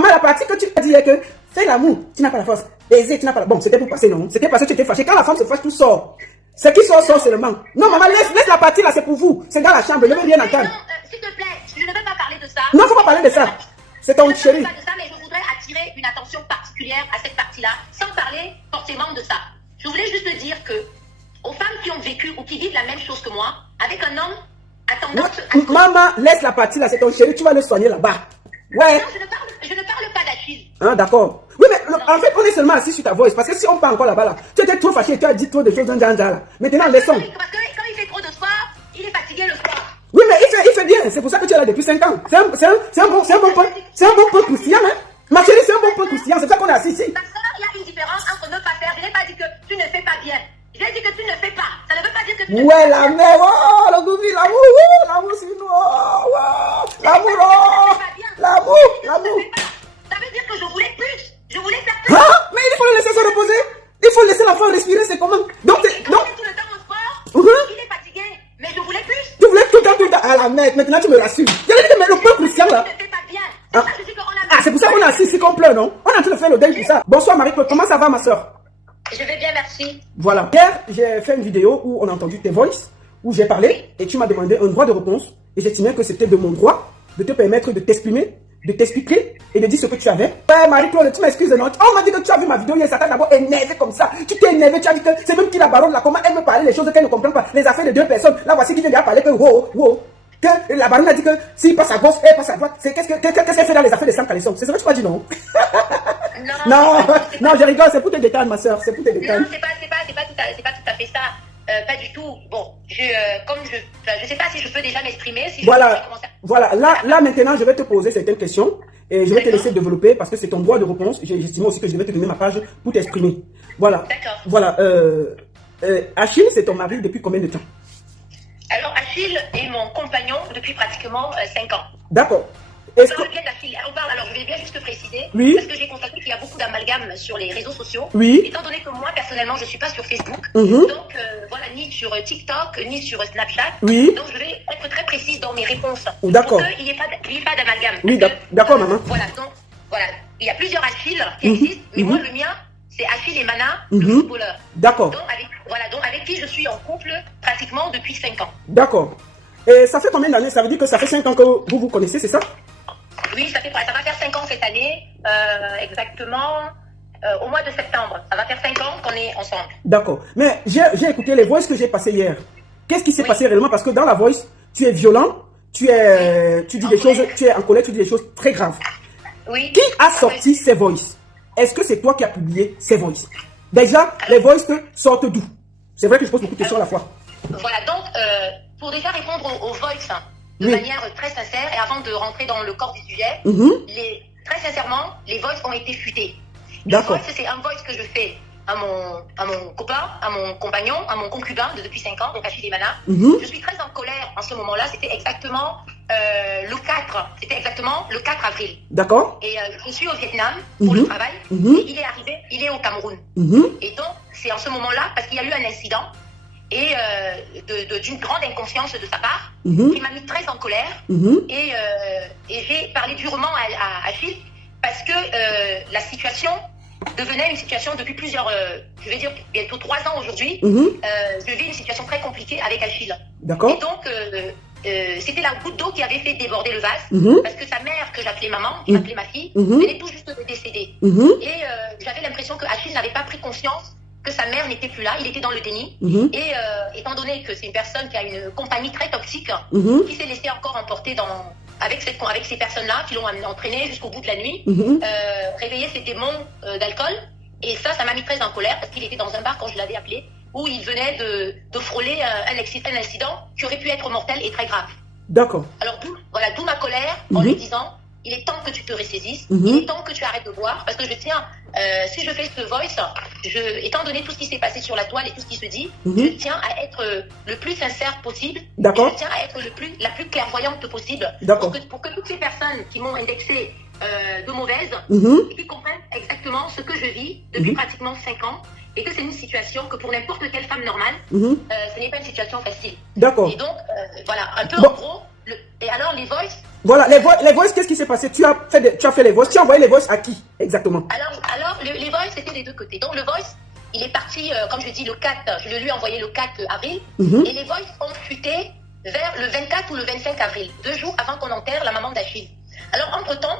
maman, la partie que tu as dit est que fais l'amour, tu n'as pas la force. Baiser, tu n'as pas la... Bon, c'était pour passer, non? C'était parce que tu étais fâché. Quand la femme se fâche, tout sort. Ce qui sort, sort seulement. Non, maman, laisse la partie là, c'est pour vous. C'est dans la chambre, je veux bien entendre. S'il te plaît, je ne veux pas parler de ça. Non, il ne faut pas parler de ça. C'est ton chéri. Je ne veux pas parler de ça, mais je voudrais attirer une attention particulière à cette partie-là, sans parler forcément de ça. Je voulais juste dire que aux femmes qui ont vécu ou qui vivent la même chose que moi, avec un homme à tendance... Maman, laisse la partie là, c'est ton chéri, tu vas le soigner là-bas. Ouais. Non, je ne parle pas d'Achille. Ah, d'accord. Oui, mais en fait, on est seulement assis sur ta voix. Parce que si on part encore là-bas, là, tu étais trop fâché, tu as dit trop de choses dans là. Maintenant, laissons. Parce que quand il fait trop de sport, il est fatigué le soir. Oui, mais il fait bien. C'est pour ça que tu es là depuis 5 ans. C'est un bon point croustillant, hein. Ma chérie, c'est un bon point croustillant. C'est ça qu'on est assis ici. Parce qu'il y a une différence entre ne pas faire. Je n'ai pas dit que tu ne fais pas bien. J'ai dit que tu ne fais pas. Ça ne veut pas dire que tu ne fais pas. Ouais, la mère, oh, le goût, l'amour, c'est nous, oh, l'amour, oh, l'amour. Ça veut dire que je voulais plus. Je voulais faire plus. Ah, mais il faut le laisser se reposer. Il faut laisser l'enfant respirer, c'est comment? Donc, tout le temps au sport, il est fatigué. Mais je voulais plus. Tu voulais tout le temps. Ah, la mère, maintenant tu me rassures. Il y a dit, mais le point crucial là. Tu ne fais pas bien. C'est ça que je dis qu'on a... Ah, c'est pour ça qu'on est assis ici qu'on pleure, non? On est en train de faire le deuil pour ça. Bonsoir Marie-Claude, comment ça va ma soeur? Je vais bien, merci. Voilà. Hier, j'ai fait une vidéo où on a entendu tes voices, où j'ai parlé et tu m'as demandé un droit de réponse. Et j'estimais que c'était de mon droit de te permettre de t'exprimer, de t'expliquer et de dire ce que tu avais. Ouais, Marie-Claude, tu m'excuses, non? On m'a dit que tu as vu ma vidéo hier, ça t'a d'abord énervé comme ça. Tu t'es énervé, tu as dit que c'est même qui la baronne là, comment elle me parlait les choses qu'elle ne comprend pas, les affaires de 2 personnes. Là, voici qui vient de parler que que la baronne a dit que s'il passe à gauche, elle passe à droite. Qu'est-ce qu'elle fait dans les affaires de Sam Calisson? C'est ce que tu m'as dit, non? Non, je rigole, c'est pour te détendre, ma soeur, c'est pour te détendre. Non, c'est pas tout à fait ça. Pas du tout. Bon, je sais pas si je peux déjà m'exprimer. Si voilà. Là, maintenant, je vais te poser certaines questions et je vais te laisser développer parce que c'est ton droit de réponse. J'estime aussi que je devais te donner ma page pour t'exprimer. Voilà. D'accord. Voilà. Achille, c'est ton mari depuis combien de temps? Alors, Achille est mon compagnon depuis pratiquement 5 ans. D'accord. Est-ce que... Alors, je vais bien juste préciser, oui. Parce que j'ai constaté qu'il y a beaucoup d'amalgames sur les réseaux sociaux. Oui. Étant donné que moi, personnellement, je ne suis pas sur Facebook, donc voilà, ni sur TikTok, ni sur Snapchat. Oui. Donc, je vais être très précise dans mes réponses. D'accord. Pour qu'il n'y ait pas d'amalgame. Oui, d'accord, maman. Voilà, donc, voilà. Il y a plusieurs Achilles qui existent, mais moi, le mien, c'est Achille et Mana, le footballeur. D'accord. Donc, avec qui je suis en couple pratiquement depuis 5 ans. D'accord. Et ça fait combien d'années? Ça veut dire que ça fait 5 ans que vous vous connaissez, c'est ça? Oui, ça va faire 5 ans cette année, exactement au mois de septembre. Ça va faire 5 ans qu'on est ensemble. D'accord. Mais j'ai écouté les voices que j'ai passées hier. Qu'est-ce qui s'est passé réellement? Parce que dans la voice, tu es violent, tu dis des choses, tu es en colère, tu dis des choses très graves. Oui. Qui a sorti ces voices? Est-ce que c'est toi qui as publié ces voices? Déjà, les voices sortent d'où? C'est vrai que je pose beaucoup de questions à la fois. Voilà, donc, pour déjà répondre aux voices de manière très sincère, et avant de rentrer dans le corps du sujet, très sincèrement, les voices ont été fuitées. D'accord. C'est un voice que je fais à mon copain, à mon compagnon, à mon concubin depuis 5 ans, donc Achille et Mana. Je suis très en colère en ce moment-là, c'était exactement le 4 avril. D'accord. Et je suis au Vietnam pour le travail, et il est arrivé, il est au Cameroun. Et donc, c'est en ce moment-là, parce qu'il y a eu un incident, et d'une grande inconscience de sa part, qui m'a mis très en colère, et j'ai parlé durement à Achille, parce que la situation devenait une situation depuis plusieurs, je vais dire bientôt 3 ans aujourd'hui, je vis une situation très compliquée avec Achille. D'accord. Et donc, c'était la goutte d'eau qui avait fait déborder le vase, parce que sa mère, que j'appelais maman, qui m'appelait ma fille, venait tout juste de décéder. Et j'avais l'impression que Achille n'avait pas pris conscience que sa mère n'était plus là, il était dans le déni. Et étant donné que c'est une personne qui a une compagnie très toxique, qui s'est laissée encore emporter avec ces personnes-là, qui l'ont entraîné jusqu'au bout de la nuit, réveiller ses démons d'alcool. Et ça m'a mis très en colère, parce qu'il était dans un bar quand je l'avais appelé, où il venait de frôler un incident qui aurait pu être mortel et très grave. D'accord. Alors d'où ma colère en lui disant, il est temps que tu te ressaisisses, il est temps que tu arrêtes de boire, parce que je tiens, si je fais ce voice, étant donné tout ce qui s'est passé sur la toile et tout ce qui se dit, je tiens à être le plus sincère possible, d'accord, et je tiens à être la plus clairvoyante possible, pour que toutes ces personnes qui m'ont indexé de mauvaise, et qui comprennent exactement ce que je vis depuis pratiquement 5 ans, et que c'est une situation que pour n'importe quelle femme normale, ce n'est pas une situation facile. D'accord. Et donc, voilà, un peu en gros, et alors les voices, Voilà, les voices, qu'est-ce qui s'est passé? Tu as fait les voices, tu as envoyé les voices à qui exactement? Alors les voices, c'était des deux côtés. Donc le voice, il est parti, comme je dis, le 4, je le lui ai envoyé le 4 avril, et les voices ont fuité vers le 24 ou le 25 avril, 2 jours avant qu'on enterre la maman d'Achille. Alors entre-temps,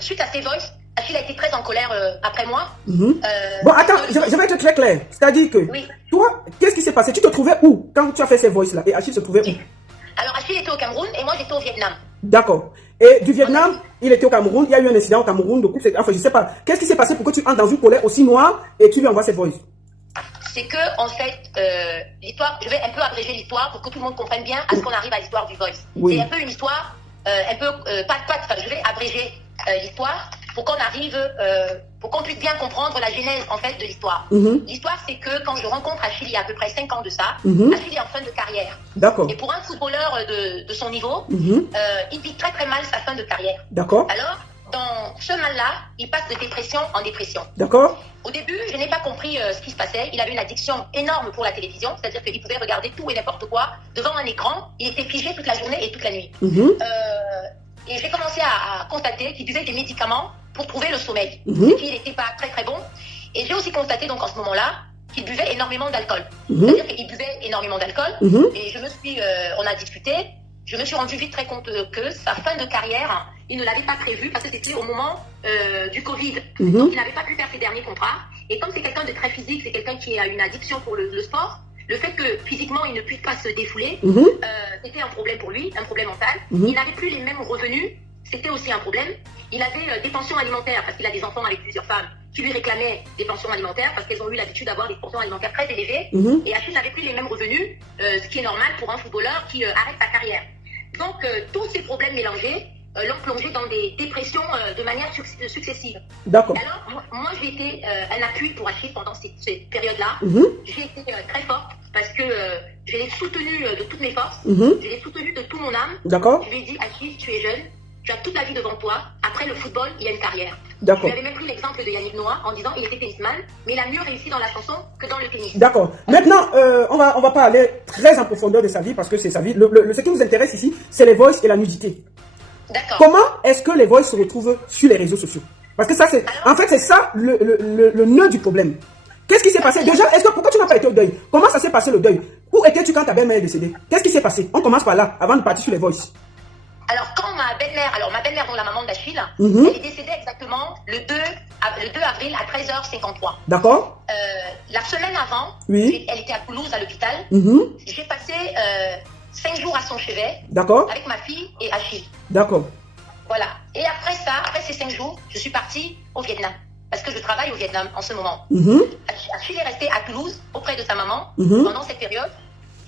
suite à ces voices, Achille a été très en colère après moi. Bon, attends, je vais être très clair. C'est-à-dire que, oui. Toi, qu'est-ce qui s'est passé? Tu te trouvais où quand tu as fait ces voices-là? Et Achille se trouvait où? Alors Achille était au Cameroun et moi j'étais au Vietnam. D'accord. Et du Vietnam, il était au Cameroun, il y a eu un incident au Cameroun, de coup, enfin, je sais pas. Qu'est-ce qui s'est passé pour que tu entres dans une colère aussi noire et tu lui envoies cette voice? C'est que, en fait, l'histoire, je vais un peu abréger l'histoire pour que tout le monde comprenne bien à ce qu'on arrive à l'histoire du voice. Oui. C'est un peu une histoire, je vais abréger l'histoire pour qu'on arrive, pour qu'on puisse bien comprendre la genèse, en fait, de l'histoire. L'histoire, c'est que quand je rencontre Achille il y a à peu près 5 ans de ça, Achille est en fin de carrière. D'accord. Et pour un footballeur de son niveau, il vit très très mal sa fin de carrière. D'accord. Alors, dans ce mal-là, il passe de dépression en dépression. D'accord. Au début, je n'ai pas compris ce qui se passait. Il avait une addiction énorme pour la télévision, c'est-à-dire qu'il pouvait regarder tout et n'importe quoi devant un écran. Il était figé toute la journée et toute la nuit. Et j'ai commencé à constater qu'il buvait des médicaments pour trouver le sommeil. Ce qui n'était pas très très bon. Et j'ai aussi constaté donc en ce moment-là qu'il buvait énormément d'alcool. C'est-à-dire qu'il buvait énormément d'alcool. Et on a discuté. Je me suis rendu vite très compte que sa fin de carrière, il ne l'avait pas prévu parce que c'était au moment du Covid. Donc il n'avait pas pu faire ses derniers contrats. Et comme c'est quelqu'un de très physique, c'est quelqu'un qui a une addiction pour le sport, le fait que physiquement il ne puisse pas se défouler, c'était un problème pour lui, un problème mental. Il n'avait plus les mêmes revenus, c'était aussi un problème. Il avait des pensions alimentaires parce qu'il a des enfants avec plusieurs femmes qui lui réclamaient des pensions alimentaires parce qu'elles ont eu l'habitude d'avoir des pensions alimentaires très élevées. Et Achille n'avait plus les mêmes revenus, ce qui est normal pour un footballeur qui arrête sa carrière. Donc, tous ces problèmes mélangés l'ont plongé dans des dépressions de manière successive. D'accord. Alors, moi, j'ai été un appui pour Achille pendant cette période-là. J'ai été très forte parce que je l'ai soutenu de toutes mes forces. Je l'ai soutenu de tout mon âme. D'accord. Je lui ai dit, Achille, tu es jeune, tu as toute la vie devant toi. Après le football, il y a une carrière. D'accord. Je lui avais même pris l'exemple de Yannick Noah en disant, il était tennisman, mais il a mieux réussi dans la chanson que dans le tennis. D'accord. Maintenant, on va pas aller très en profondeur de sa vie parce que c'est sa vie. Ce qui nous intéresse ici, c'est les voices et la nudité. D'accord. Comment est-ce que les voices se retrouvent sur les réseaux sociaux? Parce que ça, en fait, c'est ça le nœud du problème. Qu'est-ce qui s'est passé? Déjà, pourquoi tu n'as pas été au deuil? Comment ça s'est passé le deuil? Où étais-tu quand ta belle-mère est décédée? Qu'est-ce qui s'est passé? On commence par là, avant de partir sur les voices. Alors, quand ma belle-mère, donc la maman d'Achille, elle est décédée exactement le 2 avril à 13h53. D'accord. La semaine avant, oui. Elle était à Toulouse, à l'hôpital. J'ai passé 5 jours à son chevet. D'accord. Avec ma fille et Achille. D'accord. Voilà. Et après ces 5 jours, je suis partie au Vietnam. Parce que je travaille au Vietnam en ce moment. Achille est resté à Toulouse auprès de sa maman pendant cette période.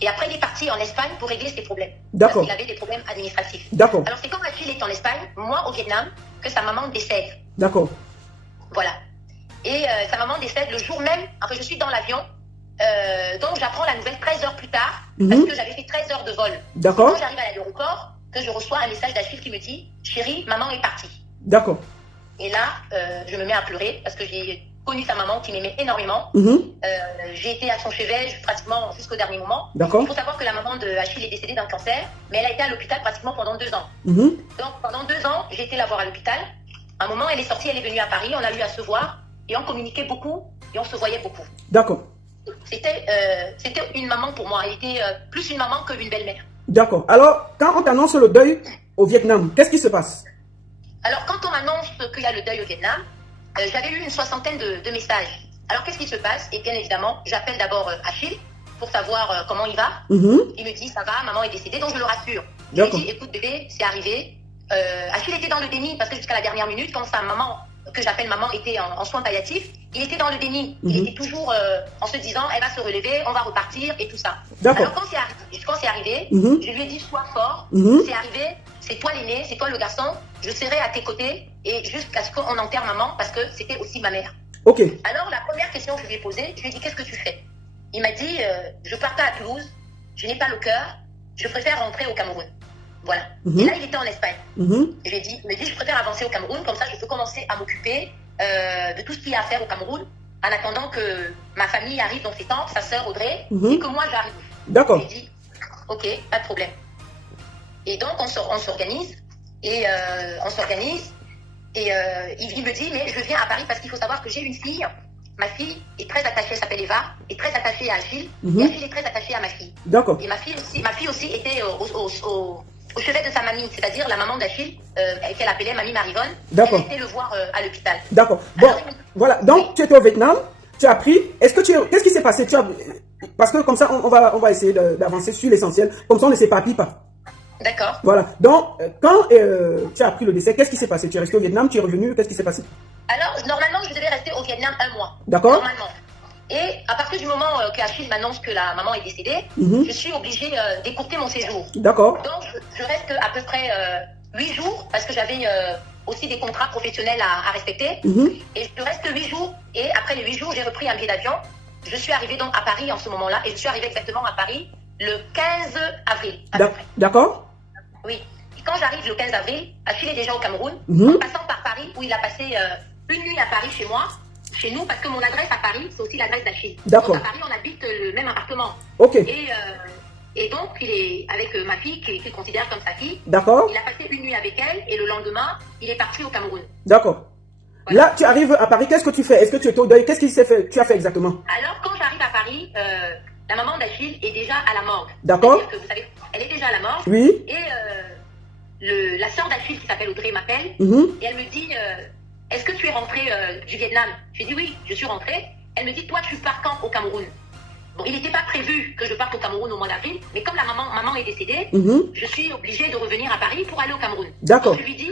Et après, il est parti en Espagne pour régler ses problèmes. D'accord. Parce qu'il avait des problèmes administratifs. D'accord. Alors, c'est quand Achille est en Espagne, moi au Vietnam, que sa maman décède. D'accord. Voilà. Et sa maman décède le jour même. Enfin, je suis dans l'avion. Donc, j'apprends la nouvelle 13 heures plus tard. Parce que j'avais fait 13 heures de vol. D'accord. Quand j'arrive à l'aéroport, que je reçois un message d'Achille qui me dit « Chérie, maman est partie. » D'accord. Et là, je me mets à pleurer parce que j'ai connu sa maman qui m'aimait énormément. J'ai été à son chevet pratiquement jusqu'au dernier moment. D'accord. Il faut savoir que la maman de Achille est décédée d'un cancer, mais elle a été à l'hôpital pratiquement pendant 2 ans. Donc pendant 2 ans, j'ai été la voir à l'hôpital. À un moment, elle est sortie, elle est venue à Paris, on a eu à se voir et on communiquait beaucoup et on se voyait beaucoup. D'accord. C'était une maman pour moi, elle était plus une maman qu'une belle-mère. D'accord. Alors, quand on t'annonce le deuil au Vietnam, qu'est-ce qui se passe? Alors, quand on m'annonce qu'il y a le deuil au Vietnam, j'avais eu une 60aine de messages. Alors, qu'est-ce qui se passe? Et bien évidemment, j'appelle d'abord Achille pour savoir comment il va. Il me dit, ça va, maman est décédée, donc je le rassure. Je lui dis, écoute bébé, c'est arrivé. Achille était dans le déni parce que jusqu'à la dernière minute, quand sa maman, que j'appelle maman, était en soins palliatifs, il était dans le déni. Il était toujours en se disant, elle va se relever, on va repartir et tout ça. Alors, quand c'est arrivé, je lui ai dit, sois fort, c'est arrivé, c'est toi l'aîné, c'est toi le garçon, je serai à tes côtés et jusqu'à ce qu'on enterre maman parce que c'était aussi ma mère. Ok. Alors, la première question que je lui ai posée, je lui ai dit, qu'est-ce que tu fais? Il m'a dit, je pars pas à Toulouse, je n'ai pas le cœur, je préfère rentrer au Cameroun. Voilà. Et là, il était en Espagne. Il me dit, je préfère avancer au Cameroun, comme ça, je peux commencer à m'occuper de tout ce qu'il y a à faire au Cameroun, en attendant que ma famille arrive, donc ses tantes, sa sœur Audrey, et que moi, j'arrive. D'accord. Je lui ai dit, ok, pas de problème. Et donc, on s'organise. Et on s'organise. Et il me dit, mais je viens à Paris parce qu'il faut savoir que j'ai une fille. Ma fille est très attachée, elle s'appelle Eva, est très attachée à Achille. Et Achille est très attachée à ma fille. D'accord. Et ma fille aussi était au chevet de sa mamie, c'est-à-dire la maman d'Achille, qu'elle appelait Mamie Marivonne. D'accord. Elle était le voir à l'hôpital. D'accord. Bon, alors, voilà. Donc, tu étais au Vietnam, tu as appris. Qu'est-ce qui s'est passé? Parce que comme ça, on va essayer d'avancer sur l'essentiel. Comme ça, on ne s'éparpille pas. D'accord. Voilà. Donc, quand tu as appris le décès, qu'est-ce qui s'est passé? Tu es resté au Vietnam, tu es revenu, qu'est-ce qui s'est passé? Alors, normalement, je devais rester au Vietnam 1 mois. D'accord. Normalement. Et à partir du moment qu'Achille m'annonce que la maman est décédée, je suis obligée d'écourter mon séjour. D'accord. Donc, je reste à peu près 8 jours, parce que j'avais aussi des contrats professionnels à respecter. Et je reste 8 jours, et après les 8 jours, j'ai repris un billet d'avion. Je suis arrivée donc à Paris en ce moment-là, et je suis arrivée exactement à Paris le 15 avril. D'accord. Oui. Et quand j'arrive le 15 avril, Achille est déjà au Cameroun, en passant par Paris, où il a passé une nuit à Paris chez moi, chez nous, parce que mon adresse à Paris, c'est aussi l'adresse d'Achille. D'accord. Donc à Paris, on habite le même appartement. Ok. Et donc, il est avec ma fille, qu'il considère comme sa fille. D'accord. Il a passé une nuit avec elle, et le lendemain, il est parti au Cameroun. D'accord. Voilà. Là, tu arrives à Paris, qu'est-ce que tu fais? Est-ce que tu es au deuil? Qu'est-ce que tu as fait exactement? Alors, quand j'arrive à Paris, la maman d'Achille est déjà à la morgue. D'accord. C'est-à-dire que, vous savez, elle est déjà à la morgue. Oui. Et la sœur d'Achille, qui s'appelle Audrey, m'appelle. Et elle me dit, est-ce que tu es rentrée du Vietnam? Je dis oui, je suis rentrée. Elle me dit, toi, tu pars quand au Cameroun? Bon, il n'était pas prévu que je parte au Cameroun au mois d'avril, mais comme la maman est décédée, je suis obligée de revenir à Paris pour aller au Cameroun. D'accord. Donc, je lui dis,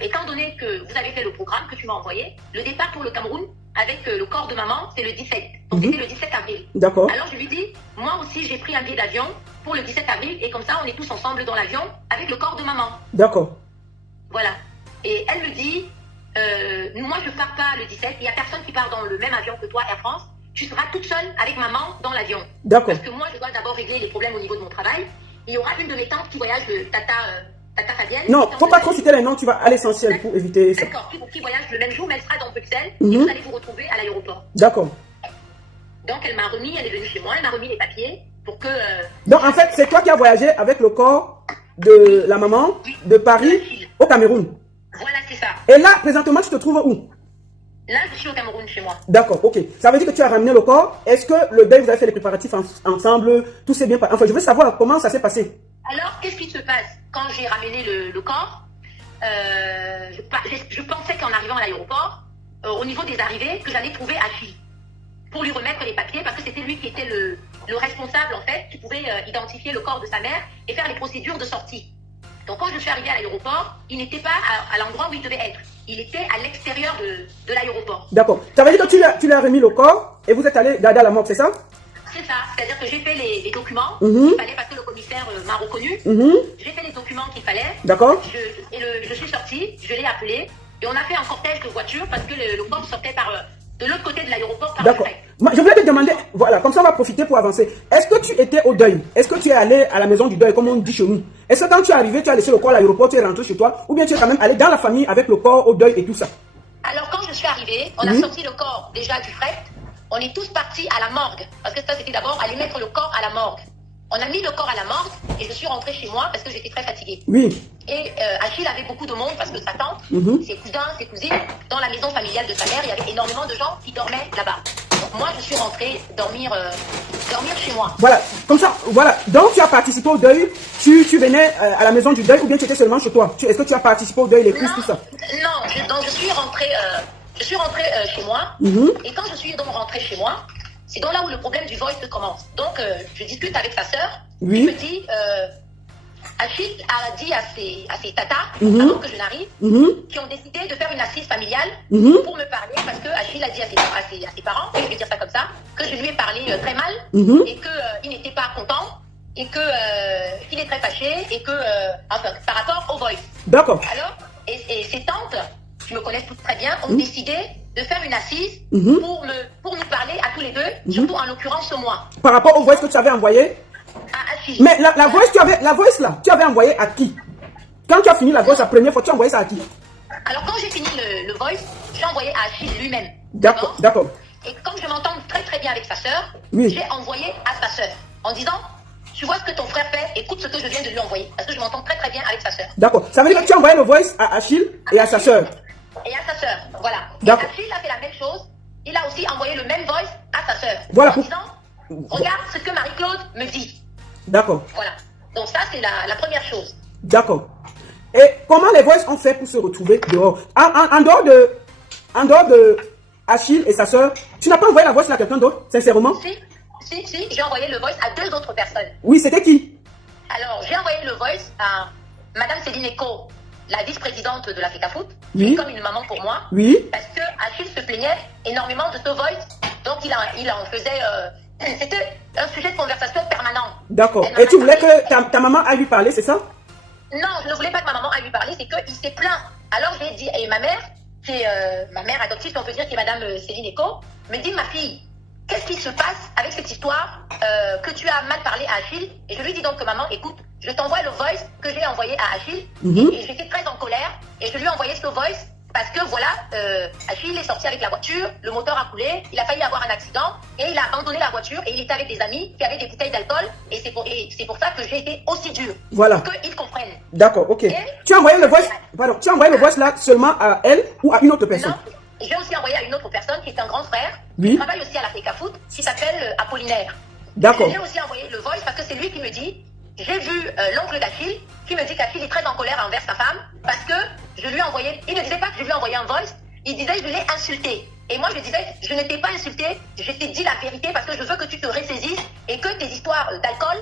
étant donné que vous avez fait le programme que tu m'as envoyé, le départ pour le Cameroun avec le corps de maman, c'est le 17. Donc, c'était le 17 avril. D'accord. Alors, je lui dis, moi aussi, j'ai pris un billet d'avion pour le 17 avril, et comme ça, on est tous ensemble dans l'avion avec le corps de maman. D'accord. Voilà. Et elle me dit, moi, je ne pars pas le 17, il n'y a personne qui part dans le même avion que toi, Air France. Tu seras toute seule avec maman dans l'avion. D'accord. Parce que moi, je dois d'abord régler les problèmes au niveau de mon travail. Il y aura une de mes tantes qui voyage, Tata Fabienne. Non, faut pas trop citer les noms, tu vas à l'essentiel pour éviter ça. D'accord, qui voyage le même jour, mais elle sera dans Bruxelles, et vous allez vous retrouver à l'aéroport. D'accord. Donc, elle est venue chez moi, elle m'a remis les papiers pour que... Donc, en fait, c'est toi qui as voyagé avec le corps de la maman de Paris au Cameroun. Voilà, c'est ça. Et là, présentement, tu te trouves où? Là, je suis au Cameroun, chez moi. D'accord, ok. Ça veut dire que tu as ramené le corps. Est-ce que le deuil, vous avez fait les préparatifs ensemble? Tout s'est bien passé? Enfin, je veux savoir comment ça s'est passé. Alors, qu'est-ce qui se passe? Quand j'ai ramené le corps, je pensais qu'en arrivant à l'aéroport, au niveau des arrivées, que j'allais trouver Achille pour lui remettre les papiers, parce que c'était lui qui était le responsable, en fait, qui pouvait identifier le corps de sa mère et faire les procédures de sortie. Donc, quand je suis arrivée à l'aéroport, il n'était pas à l'endroit où il devait être. Il était à l'extérieur de l'aéroport. D'accord. Ça veut dire que tu lui as remis le corps et vous êtes allé garder à la morgue, c'est ça? C'est ça. C'est-à-dire que j'ai fait les documents qu'il fallait, parce que le commissaire m'a reconnu. J'ai fait les documents qu'il fallait. D'accord. Je suis sortie, je l'ai appelé. Et on a fait un cortège de voitures parce que le corps sortait de l'autre côté de l'aéroport par le D'accord. fait. Je voulais te demander, voilà, comme ça on va profiter pour avancer. Est-ce que tu étais au deuil? Est-ce que tu es allé à la maison du deuil, comme on dit chez nous? Est-ce que quand tu es arrivé, tu as laissé le corps à l'aéroport, tu es rentré chez toi? Ou bien tu es quand même allé dans la famille avec le corps au deuil et tout ça? Alors quand je suis arrivée, on a sorti le corps déjà du fret. On est tous partis à la morgue. Parce que ça, c'était d'abord aller mettre le corps à la morgue. On a mis le corps à la morgue et je suis rentrée chez moi parce que j'étais très fatiguée. Oui. Et Achille avait beaucoup de monde parce que sa tante, ses cousins, ses cousines, dans la maison familiale de sa mère, il y avait énormément de gens qui dormaient là-bas. Donc moi, je suis rentrée dormir chez moi. Voilà, comme ça, voilà. Donc tu as participé au deuil, tu venais à la maison du deuil ou bien tu étais seulement chez toi? Est-ce que tu as participé au deuil, les courses, tout ça? Non, donc je suis rentrée chez moi. Et quand je suis donc rentrée chez moi, c'est donc là où le problème du voice commence. Donc, je discute avec sa sœur. Oui. Il me dit, Achille a dit à ses tatas, avant que je n'arrive, qui ont décidé de faire une assise familiale pour me parler, parce que Achille a dit à ses parents, je vais dire ça comme ça, que je lui ai parlé très mal, et qu'il n'était pas content, et qu'il est très fâché, et que, enfin, par rapport au voice. D'accord. Alors, et ses tantes, qui me connaissent toutes très bien, ont décidé de faire une assise pour nous parler à tous les deux, surtout en l'occurrence moi. Par rapport au voice que tu avais envoyé? À Achille. Mais la voice, tu avais envoyé à qui? Quand tu as fini la voice la première fois, tu as envoyé ça à qui? Alors quand j'ai fini le voice, j'ai envoyé à Achille lui-même. D'accord, d'accord. Et comme je m'entends très très bien avec sa sœur, Oui. j'ai envoyé à sa sœur en disant, tu vois ce que ton frère fait, écoute ce que je viens de lui envoyer. Parce que je m'entends très très bien avec sa soeur. D'accord. Ça veut dire que tu as envoyé le voice à Achille et à sa soeur. Et à sa soeur, voilà. D'accord. Achille a fait la même chose. Il a aussi envoyé le même voice à sa soeur. Voilà. En disant, regarde ce que Marie-Claude me dit. D'accord. Voilà. Donc ça, c'est la première chose. D'accord. Et comment les voices ont fait pour se retrouver dehors? En dehors de Achille et sa soeur, tu n'as pas envoyé la voice à quelqu'un d'autre, sincèrement? Si, j'ai envoyé le voice à 2 autres personnes. Oui, c'était qui? Alors, j'ai envoyé le voice à Madame Céline Eco, la vice-présidente de la FECAFOOT, oui. qui est comme une maman pour moi. Oui. Parce que Achille se plaignait énormément de ce voice, donc il en faisait... c'était un sujet de conversation permanent. D'accord. Et tu voulais que ta maman aille lui parler, c'est ça? Non, je ne voulais pas que ma maman aille lui parler, c'est qu'il s'est plaint. Alors j'ai dit, et ma mère, qui est ma mère adoptive, on peut dire, qui est Madame Céline Eco, me dit, ma fille, qu'est-ce qui se passe avec cette histoire que tu as mal parlé à Achille? Et je lui dis donc que maman, écoute, je t'envoie le voice que j'ai envoyé à Achille. Et j'étais très en colère. Et je lui ai envoyé ce voice parce que voilà, Achille est sorti avec la voiture, le moteur a coulé, il a failli avoir un accident et il a abandonné la voiture et il était avec des amis qui avaient des bouteilles d'alcool. Et c'est pour ça que j'ai été aussi dure. Voilà. Pour qu'ils comprennent. D'accord, ok. Tu as envoyé le voice, là seulement à elle ou à une autre personne? Non. J'ai aussi envoyé à une autre personne qui est un grand frère, oui. qui travaille aussi à la FECAFOOT, qui s'appelle Apollinaire. D'accord. J'ai aussi envoyé le voice parce que c'est lui qui me dit, j'ai vu l'oncle d'Achille qui me dit qu'Achille est très en colère envers sa femme parce que je lui ai envoyé, il ne disait pas que je lui ai envoyé un voice, il disait je l'ai insulté. Et moi je disais, je ne t'ai pas insulté, je t'ai dit la vérité parce que je veux que tu te ressaisisses et que tes histoires d'alcool,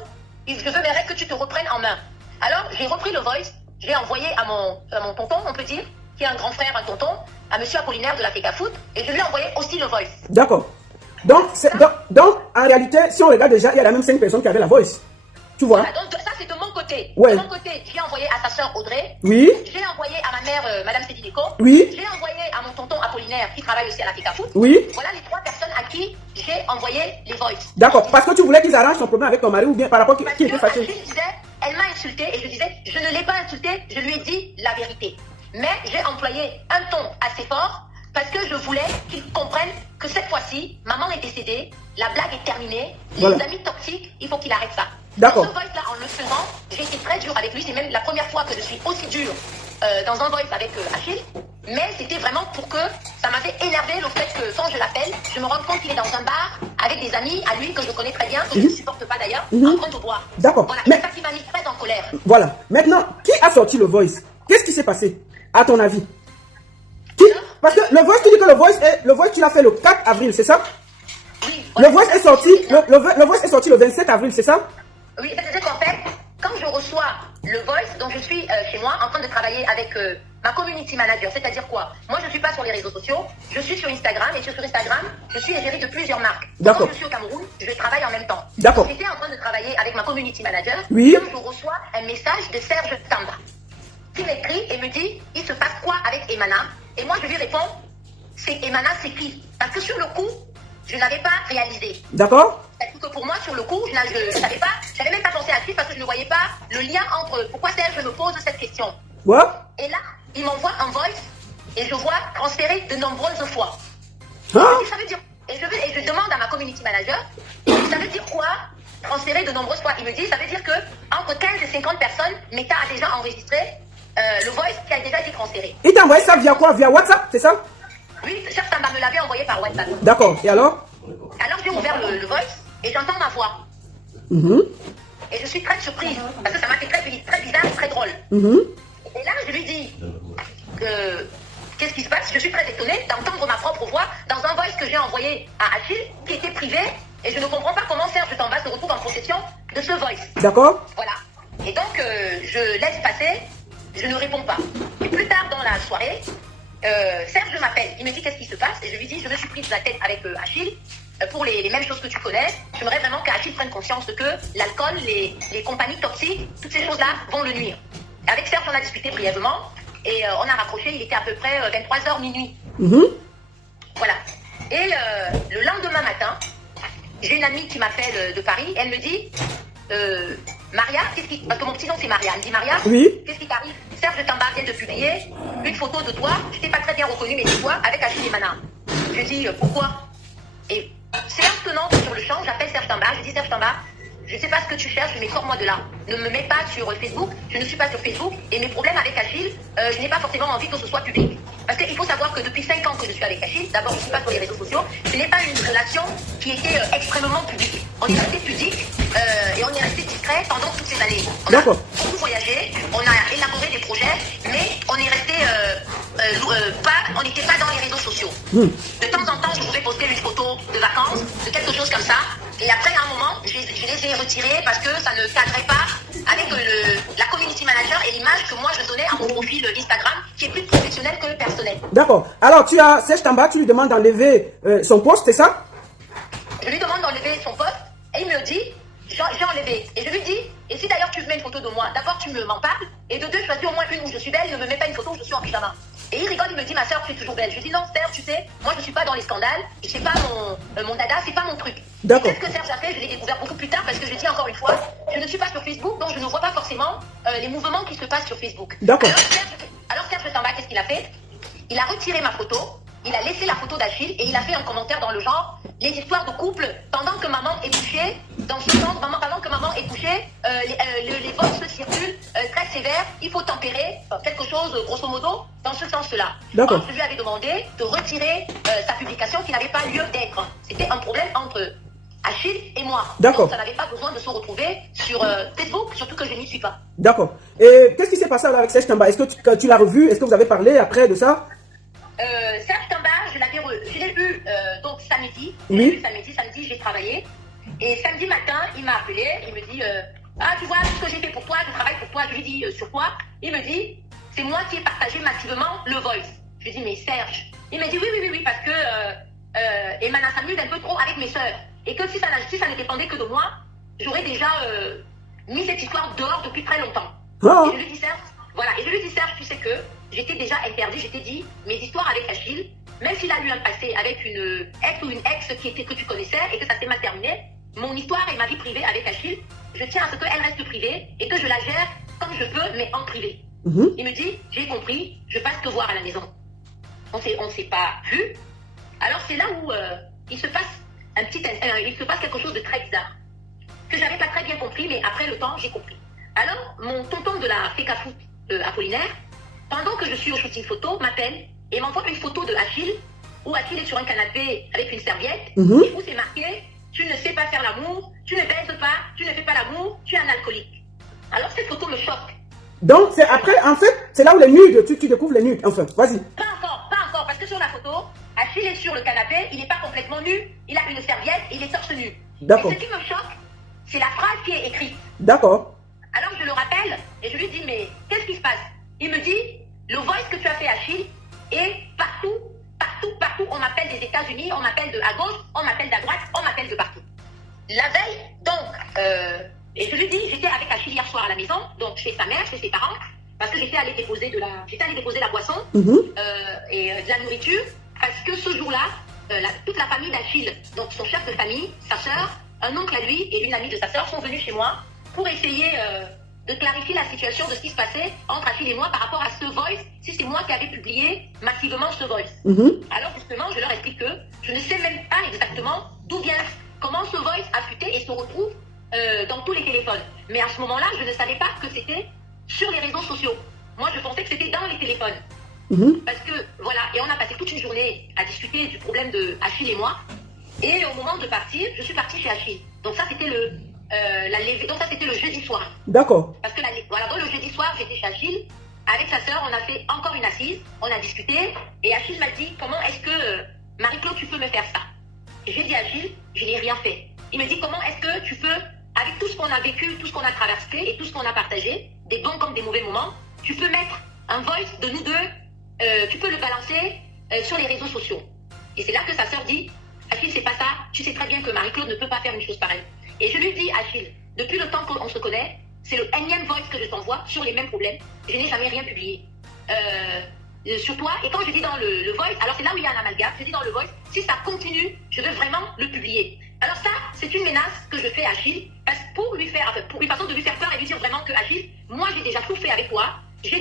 je verrai que tu te reprennes en main. Alors j'ai repris le voice, j'ai envoyé à mon tonton, on peut dire, qui est un grand frère, un tonton, à monsieur Apollinaire de la FECAFOOT, et je lui ai envoyé aussi le voice. D'accord. Donc, en réalité, si on regarde déjà, il y a la même 5 personnes qui avaient la voice. Tu vois? Voilà, donc ça, c'est de mon côté. Ouais. De mon côté, j'ai envoyé à sa soeur Audrey. Oui. J'ai envoyé à ma mère, Madame Céline Eco. Oui. J'ai envoyé à mon tonton Apollinaire, qui travaille aussi à la FECAFOOT. Oui. Voilà les 3 personnes à qui j'ai envoyé les voice. D'accord. Parce que tu voulais qu'ils arrangent son problème avec ton mari ou bien par rapport à qui était fâché? Parce que disait, elle m'a insulté et je disais, je ne l'ai pas insulté, je lui ai dit la vérité. Mais j'ai employé un ton assez fort parce que je voulais qu'ils comprennent que cette fois-ci, maman est décédée, la blague est terminée, voilà. Les amis toxiques, il faut qu'il arrête ça. D'accord. Dans ce voice-là, en le faisant, j'ai été très dure avec lui. C'est même la première fois que je suis aussi dure dans un voice avec Achille. Mais c'était vraiment pour que ça m'avait énervé le fait que quand je l'appelle, je me rends compte qu'il est dans un bar avec des amis à lui que je connais très bien, que je ne supporte pas d'ailleurs, en train de boire. D'accord. Voilà, c'est ça qui m'a mis très en colère. Voilà. Maintenant, qui a sorti le voice? Qu'est-ce qui s'est passé, à ton avis? Parce que le voice, tu dis que le voice, tu l'as fait le 4 avril, c'est ça? Oui. Voilà, le voice est sorti, le voice est sorti le 27 avril, c'est ça? Oui, c'est-à-dire qu'en fait, quand je reçois le voice, donc je suis chez moi en train de travailler avec ma community manager, c'est-à-dire quoi? Moi, je ne suis pas sur les réseaux sociaux, je suis sur Instagram et sur Instagram, je suis égérie de plusieurs marques. D'accord. Quand je suis au Cameroun, je travaille en même temps. D'accord. J'étais en train de travailler avec ma community manager. Oui. Quand je reçois un message de Serge Tamba qui m'écrit et me dit, il se passe quoi avec Emana? Et moi, je lui réponds, c'est Emana, c'est qui? Parce que sur le coup, je n'avais pas réalisé. D'accord. Parce que pour moi, sur le coup, je n'avais pas, j'avais même pas pensé à suivre parce que je ne voyais pas le lien entre pourquoi Serge me pose cette question. Ouais. Et là, il m'envoie un voice et je vois transférer de nombreuses fois. Hein? Et ça veut dire, et je demande à ma community manager, ça veut dire quoi transférer de nombreuses fois? Il me dit, ça veut dire que entre 15 et 50 personnes, Meta a déjà enregistré le voice qui a déjà été transféré. Il t'a envoyé ça via quoi? Via WhatsApp, c'est ça? Oui, Serge Tamba me l'avait envoyé par WhatsApp. D'accord. Et alors? Alors j'ai ouvert le voice et j'entends ma voix. Et je suis très surprise parce que ça m'a fait très bizarre et très drôle. Et là, je lui dis qu'est-ce qui se passe? Je suis très étonnée d'entendre ma propre voix dans un voice que j'ai envoyé à Achille qui était privé et je ne comprends pas comment Serge Tamba se retrouve en possession de ce voice. D'accord. Voilà. Et donc, je laisse passer, je ne réponds pas. Et plus tard dans la soirée, Serge m'appelle, il me dit qu'est-ce qui se passe et je lui dis je me suis prise la tête avec Achille pour les mêmes choses que tu connais. J'aimerais vraiment qu'Achille prenne conscience que l'alcool, les compagnies toxiques, toutes ces choses-là vont le nuire. Avec Serge, on a discuté brièvement et on a raccroché, il était à peu près 23h minuit. Voilà. Et le lendemain matin, j'ai une amie qui m'appelle de Paris, elle me dit Maria, parce que mon petit nom c'est Maria, elle me dit Maria, oui. Qu'est-ce qui t'arrive? Serge Tamba vient de publier une photo de toi, je t'ai pas très bien reconnu, mais c'est toi, avec Achille Emana. Je dis pourquoi? Et séance tenante sur le champ, j'appelle Serge Tamba, je dis Serge Tamba, je ne sais pas ce que tu cherches, mais sors-moi de là. Ne me mets pas sur Facebook, je ne suis pas sur Facebook, et mes problèmes avec Achille, je n'ai pas forcément envie que ce soit public. Parce qu'il faut savoir que depuis 5 ans que je suis avec Achille, d'abord je ne suis pas sur les réseaux sociaux, ce n'est pas une relation qui était extrêmement publique. On est resté pudique et on est resté discret pendant toutes ces années. On a beaucoup voyagé, on a élaboré des projets, mais on est resté on n'était pas dans les réseaux sociaux. De temps en temps, je pouvais poster une photo de vacances, de quelque chose comme ça. Et après, à un moment, je les ai retirés parce que ça ne cadrait pas avec la community manager et l'image que moi je donnais à mon profil Instagram, qui est plus professionnel que personnel. D'accord. Alors, tu as Serge Tamba, tu lui demandes d'enlever son poste, c'est ça? Je lui demande d'enlever son poste et il me dit, j'ai enlevé. Et je lui dis, et si d'ailleurs tu mets une photo de moi, d'abord tu m'en parles, et de deux, choisis au moins une où je suis belle, ne me mets pas une photo où je suis en pyjama. Et il rigole, il me dit, ma soeur, tu es toujours belle. Je lui dis, non, Serge, tu sais, moi je ne suis pas dans les scandales, c'est pas mon dada, c'est pas mon truc. D'accord. Qu'est-ce que Serge a fait? Je l'ai découvert beaucoup plus tard parce que je dis encore une fois, je ne suis pas sur Facebook, donc je ne vois pas forcément les mouvements qui se passent sur Facebook. D'accord. Alors Serge Tamba, qu'est-ce qu'il a fait? Il a retiré ma photo, il a laissé la photo d'Achille et il a fait un commentaire dans le genre, les histoires de couple, pendant que maman est couchée, dans ce sens, pendant que maman est couchée, les votes circulent très sévères, il faut tempérer, quelque chose, grosso modo, dans ce sens-là. D'accord. Je lui avais demandé de retirer sa publication qui n'avait pas lieu d'être. C'était un problème entre Achille et moi. D'accord. Donc ça n'avait pas besoin de se retrouver sur Facebook, surtout que je n'y suis pas. D'accord. Et qu'est-ce qui s'est passé avec Serge Tamba? Est-ce que tu l'as revu? Est-ce que vous avez parlé après de ça? Serge Tamba, je l'ai eu donc samedi. Oui. Samedi, j'ai travaillé. Et samedi matin, il m'a appelé. Il me dit ah, tu vois tout ce que j'ai fait pour toi, je travaille pour toi. Je lui dis sur quoi? Il me dit c'est moi qui ai partagé massivement le voice. Je lui dis mais Serge. Il me dit oui, parce que Emana s'amuse un peu trop avec mes soeurs. Et que si ça ne dépendait que de moi, j'aurais déjà mis cette histoire dehors depuis très longtemps. Oh. Et je lui dis Serge, tu sais que j'étais déjà interdit, j'étais dit, mes histoires avec Achille, même s'il a eu un passé avec une ex ou une ex que tu connaissais et que ça s'est mal terminé, mon histoire et ma vie privée avec Achille, je tiens à ce qu'elle reste privée et que je la gère comme je peux, mais en privé. Il me dit, j'ai compris, je passe te voir à la maison. On ne s'est pas vu. Alors c'est là où il se passe quelque chose de très bizarre, que j'avais pas très bien compris, mais après le temps, j'ai compris. Alors, mon tonton de la FECA Foot Apollinaire, pendant que je suis au shooting photo, m'appelle et m'envoie une photo de Achille, où Achille est sur un canapé avec une serviette, et où c'est marqué « Tu ne sais pas faire l'amour, tu ne baises pas, tu ne fais pas l'amour, tu es un alcoolique ». Alors cette photo me choque. Donc, c'est après, en fait, c'est là où les nudes, tu découvres les nudes, enfin, vas-y. Pas encore, parce que sur la photo, Achille est sur le canapé, il n'est pas complètement nu, il a une serviette et il est torse nu. D'accord. Et ce qui me choque, c'est la phrase qui est écrite. D'accord. Alors je le rappelle et je lui dis mais qu'est-ce qui se passe? Il me dit le voice que tu as fait Achille et partout, on m'appelle des États-Unis, on m'appelle de à gauche, on m'appelle d'à droite, on m'appelle de partout. La veille, donc, et je lui dis j'étais avec Achille hier soir à la maison, donc chez sa mère, chez ses parents, parce que j'étais allée déposer la boisson et de la nourriture, parce que ce jour-là, toute la famille d'Achille, donc son chef de famille, sa sœur, un oncle à lui et une amie de sa sœur sont venus chez moi pour essayer de clarifier la situation de ce qui se passait entre Achille et moi par rapport à ce voice, si c'est moi qui avais publié massivement ce voice. Alors justement, je leur explique que je ne sais même pas exactement d'où vient, comment ce voice a fuité et se retrouve dans tous les téléphones. Mais à ce moment-là, je ne savais pas que c'était sur les réseaux sociaux. Moi, je pensais que c'était dans les téléphones. Parce que, voilà, et on a passé toute une journée à discuter du problème de Achille et moi. Et au moment de partir, je suis partie chez Achille. Donc ça, c'était le jeudi soir. D'accord. Parce que voilà, donc le jeudi soir, j'étais chez Achille. Avec sa sœur, on a fait encore une assise. On a discuté. Et Achille m'a dit, comment est-ce que, Marie-Claude, tu peux me faire ça? Et j'ai dit à Achille, je n'ai rien fait. Il me dit, comment est-ce que tu peux, avec tout ce qu'on a vécu, tout ce qu'on a traversé et tout ce qu'on a partagé, des bons comme des mauvais moments, tu peux mettre un voice de nous deux, tu peux le balancer sur les réseaux sociaux. Et c'est là que sa sœur dit, Achille, c'est pas ça, tu sais très bien que Marie-Claude ne peut pas faire une chose pareille. Et je lui dis, Achille, depuis le temps qu'on se connaît, c'est le énième voice que je t'envoie sur les mêmes problèmes. Je n'ai jamais rien publié sur toi. Et quand je dis dans le voice, alors c'est là où il y a un amalgame, je dis dans le voice, si ça continue, je veux vraiment le publier. Alors ça, c'est une menace que je fais à Achille, pour une façon de lui faire peur et lui dire vraiment que Achille, moi j'ai déjà tout fait avec toi, je t'ai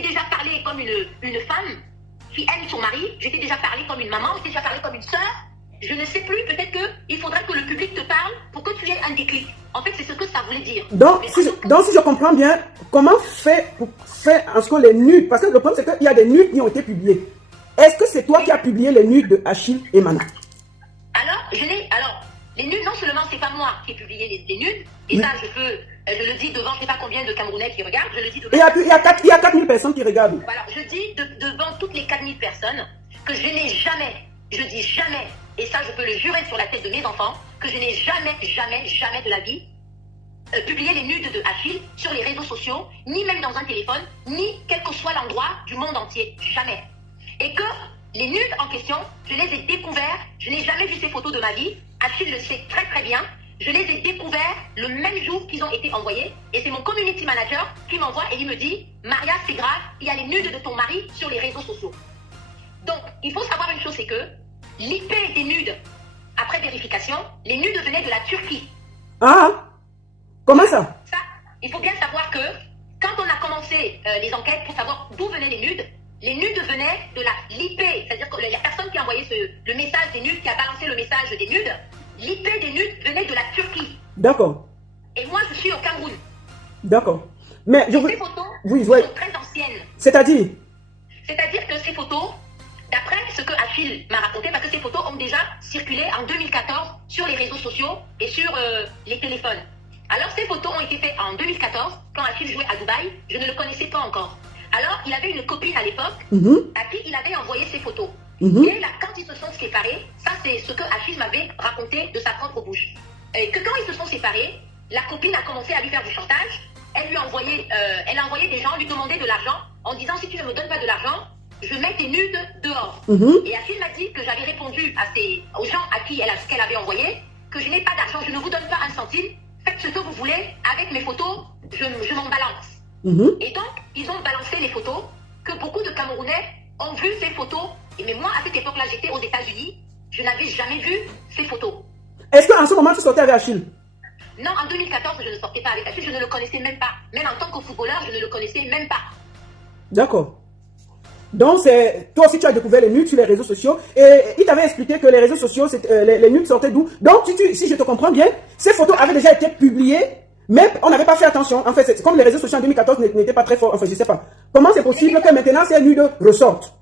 déjà parlé comme une femme qui aime son mari, je t'ai déjà parlé comme une maman, je t'ai déjà parlé comme une sœur, Je ne sais plus, peut-être qu'il faudrait que le public te parle pour que tu aies un déclic. En fait, c'est ce que ça voulait dire. Donc, si je comprends bien, comment faire en ce que les nudes, parce que le problème c'est qu'il y a des nudes qui ont été publiés. Est-ce que c'est toi qui as publié les nudes de Achille et Mana? Alors, les nudes, non seulement c'est pas moi qui ai publié les nudes, et ça je le dis devant je sais pas combien de Camerounais qui regardent, je le dis devant... Il y a 4000 personnes qui regardent. Voilà, je dis devant toutes les 4000 personnes que je n'ai jamais, je dis jamais, et ça je peux le jurer sur la tête de mes enfants, que je n'ai jamais de la vie publié les nudes de Achille sur les réseaux sociaux, ni même dans un téléphone, ni quel que soit l'endroit du monde entier. Jamais. Et que les nudes en question, je les ai découverts, je n'ai jamais vu ces photos de ma vie, Achille le sait très très bien, je les ai découverts le même jour qu'ils ont été envoyés, et c'est mon community manager qui m'envoie et il me dit « Maria, c'est grave, il y a les nudes de ton mari sur les réseaux sociaux. » Donc, il faut savoir une chose, c'est que l'IP des nudes, après vérification, les nudes venaient de la Turquie. Ah, comment ça? Ça, il faut bien savoir que quand on a commencé les enquêtes pour savoir d'où venaient les nudes venaient de l'IP, c'est-à-dire qu'il y a personne qui a envoyé le message des nudes, qui a balancé le message des nudes. L'IP des nudes venait de la Turquie. D'accord. Et moi, je suis au Cameroun. D'accord. Mais je veux... Ces photos sont très anciennes. C'est-à-dire que ces photos, d'après ce que Achille m'a raconté, parce que ces photos ont déjà circulé en 2014 sur les réseaux sociaux et sur les téléphones. Alors, ces photos ont été faites en 2014, quand Achille jouait à Dubaï. Je ne le connaissais pas encore. Alors, il avait une copine à l'époque, à qui il avait envoyé ces photos. Et là, quand ils se sont séparés, ça c'est ce que Achille m'avait raconté de sa propre bouche. Et que quand ils se sont séparés, la copine a commencé à lui faire du chantage. Elle a envoyé des gens lui demander de l'argent en disant si tu ne me donnes pas de l'argent, je mets tes nudes dehors. Et Achille m'a dit que j'avais répondu aux gens à qui qu'elle avait envoyé que je n'ai pas d'argent, je ne vous donne pas un centime, faites ce que vous voulez avec mes photos, je m'en balance. Et donc, ils ont balancé les photos, que beaucoup de Camerounais ont vu ces photos. Mais moi, à cette époque-là, j'étais aux États-Unis, je n'avais jamais vu ces photos. Est-ce qu'en ce moment, tu sortais avec Achille? Non, en 2014, je ne sortais pas avec Achille, je ne le connaissais même pas. Même en tant que footballeur, je ne le connaissais même pas. D'accord. Donc, toi aussi, tu as découvert les nudes sur les réseaux sociaux. Et il t'avait expliqué que les réseaux sociaux, les nudes sortaient d'où? Donc, si je te comprends bien, ces photos avaient déjà été publiées, mais on n'avait pas fait attention. En fait, comme les réseaux sociaux en 2014 n'étaient pas très forts, enfin, je sais pas. Comment c'est possible que maintenant ces nudes ressortent?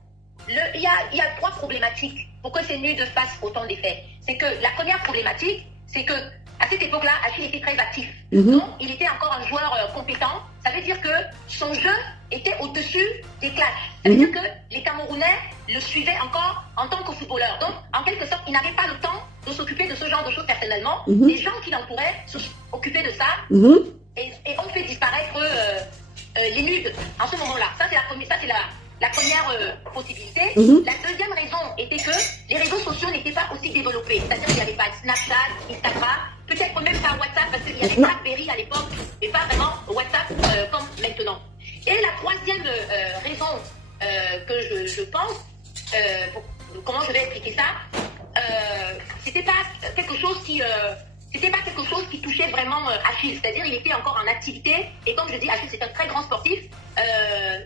Il y a trois problématiques pour que ces nudes fassent autant d'effets. C'est que la première problématique, c'est que à cette époque-là, Achille était très actif. Donc, il était encore un joueur compétent. Ça veut dire que son jeu était au-dessus des clashs. Ça veut dire que les Camerounais le suivaient encore en tant que footballeur. Donc, en quelque sorte, il n'avait pas le temps de s'occuper de ce genre de choses personnellement. Les gens qui l'entouraient s'occupaient de ça et ont fait disparaître les nudes en ce moment-là. Ça, c'est la première possibilité. La deuxième raison était que les réseaux sociaux n'étaient pas aussi développés. C'est-à-dire qu'il n'y avait pas Snapchat, Instagram, peut-être même pas WhatsApp, parce qu'il y avait BlackBerry à l'époque, mais pas vraiment WhatsApp comme maintenant. Et la troisième raison que je pense, comment je vais expliquer ça, c'était pas quelque chose qui touchait vraiment Achille, c'est-à-dire il était encore en activité, et comme je dis, Achille c'est un très grand sportif.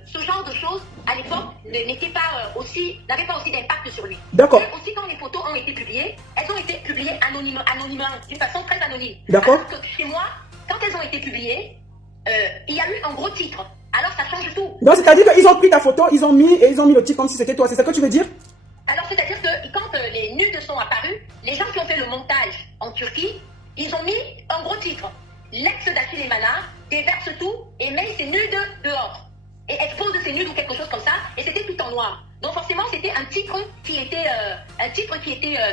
Ce genre de choses à l'époque n'avaient pas aussi d'impact sur lui. D'accord. Et aussi quand les photos ont été publiées, elles ont été publiées anonymement, d'une façon très anonyme. D'accord. Alors que chez moi, quand elles ont été publiées, il y a eu un gros titre. Alors ça change tout. Donc c'est-à-dire qu'ils ont pris ta photo, ils ont mis le titre comme si c'était toi, c'est ça que tu veux dire? Alors c'est-à-dire que quand les nudes sont apparus, les gens qui ont fait le montage en Turquie, ils ont mis un gros titre. L'ex d'Achille et Mana déverse tout et met ses nudes dehors. Et expose ses nudes ou quelque chose comme ça, et c'était tout en noir. Donc forcément, c'était un titre qui était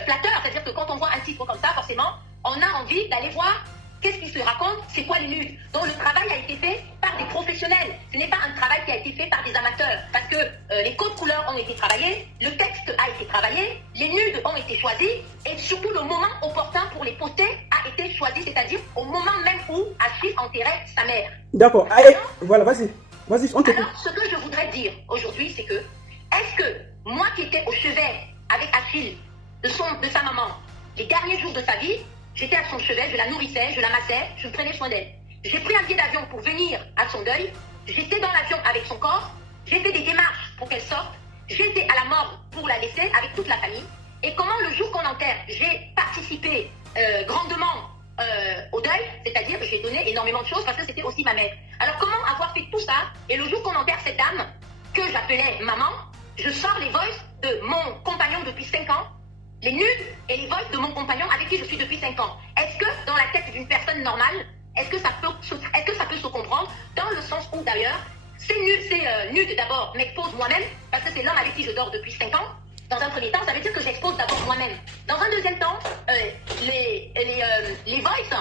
flatteur. C'est-à-dire que quand on voit un titre comme ça, forcément, on a envie d'aller voir qu'est-ce qui se raconte, c'est quoi les nudes. Donc le travail a été fait par des professionnels. Ce n'est pas un travail qui a été fait par des amateurs. Parce que les codes couleurs ont été travaillés, le texte a été travaillé, les nudes ont été choisis, et surtout le moment opportun pour les poster a été choisi, c'est-à-dire au moment même où Achille enterrait sa mère. D'accord. Allez, voilà, vas-y, on t'écoute. Alors, ce que je voudrais dire aujourd'hui, c'est que, est-ce que moi qui étais au chevet avec Achille, de sa maman, les derniers jours de sa vie, j'étais à son chevet, je la nourrissais, je la massais, je prenais soin d'elle. J'ai pris un billet d'avion pour venir à son deuil, j'étais dans l'avion avec son corps, j'ai fait des démarches pour qu'elle sorte, j'étais à la morgue pour la laisser avec toute la famille, et comment le jour qu'on enterre, j'ai participé grandement au deuil, c'est-à-dire que j'ai donné énormément de choses parce que c'était aussi ma mère. Alors comment avoir fait tout ça et le jour qu'on enterre cette dame que j'appelais maman, je sors les voices de mon compagnon depuis 5 ans, les nudes et les voices de mon compagnon avec qui je suis depuis 5 ans. Est-ce que dans la tête d'une personne normale, est-ce que ça peut se comprendre dans le sens où d'ailleurs ces nudes d'abord m'exposent moi-même parce que c'est l'homme avec qui je dors depuis 5 ans. Dans un premier temps, ça veut dire que j'expose d'abord moi-même. Dans un deuxième temps, les voices,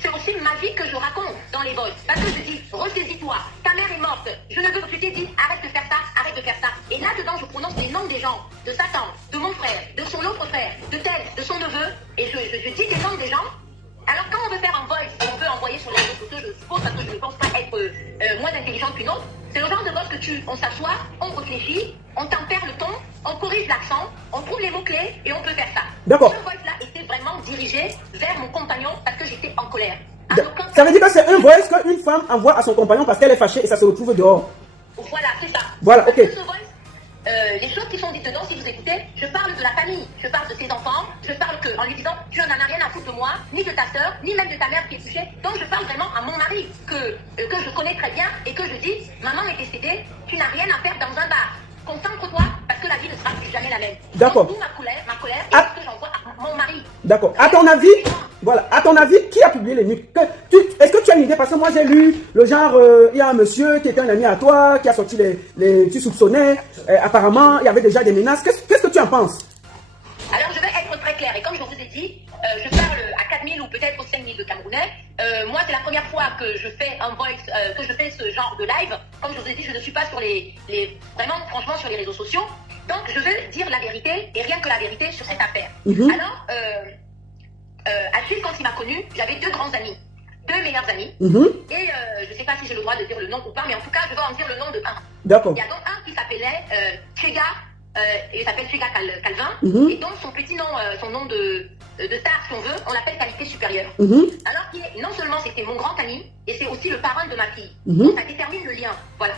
c'est aussi ma vie que je raconte dans les voices. Parce que je dis, ressaisis-toi, ta mère est morte, je ne veux que tu t'aies dit, arrête de faire ça, arrête de faire ça. Et là-dedans, je prononce les noms des gens, de sa tante, de mon frère, de son autre frère, de tel, de son neveu, et je dis des noms des gens. Alors quand on veut faire un voice, on peut envoyer sur les réseaux sociaux, je suppose, parce que je ne pense pas être moins intelligente qu'une autre, c'est le genre de voice que on s'assoit, on réfléchit, on tempère le ton, on corrige l'accent, on trouve les mots-clés et on peut faire ça. D'accord. Ce voice-là était vraiment dirigé vers mon compagnon parce que j'étais en colère. Ça veut dire que c'est un voice qu'une femme envoie à son compagnon parce qu'elle est fâchée et ça se retrouve dehors. Voilà, c'est ça. Voilà, ok. Ce voice, les choses qui sont dites dedans, si vous écoutez, je parle de la famille, je parle de ses enfants, je parle en lui disant, tu n'en as rien à foutre de moi, ni de ta soeur, ni même de ta mère qui est touchée. Donc je parle vraiment à mon mari, que je connais très bien, et que je dis, maman est décédée, tu n'as rien à faire dans un bar. Concentre-toi, parce que la vie ne sera plus jamais la même. D'accord. Donc, ma colère est ce que j'envoie à mon mari. D'accord. À ton avis, voilà, à ton avis, qui a publié les nudes? Est-ce que tu as une idée? Parce que moi j'ai lu le genre, il y a un monsieur qui était un ami à toi, qui a sorti tu soupçonnais, apparemment il y avait déjà des menaces. Qu'est-ce que tu en penses? Alors je vais être très claire, et comme je vous ai dit, je parle à 4000 ou peut-être 5000 de Camerounais. Moi c'est la première fois que je fais un voice, que je fais ce genre de live. Comme je vous ai dit, je ne suis pas sur vraiment franchement sur les réseaux sociaux. Donc je vais dire la vérité, et rien que la vérité sur cette affaire. Alors, Achille, quand il m'a connu, j'avais 2 grands amis, 2 meilleurs amis. Et je ne sais pas si j'ai le droit de dire le nom ou pas, mais en tout cas je vais en dire le nom de un. D'accord. Il y a donc un qui s'appelait Chega. Il s'appelle Chega Calvin, et donc son petit nom, son nom de star, si on veut, on l'appelle Qualité Supérieure. Alors non seulement c'était mon grand ami, et c'est aussi le parrain de ma fille. Donc ça détermine le lien, voilà.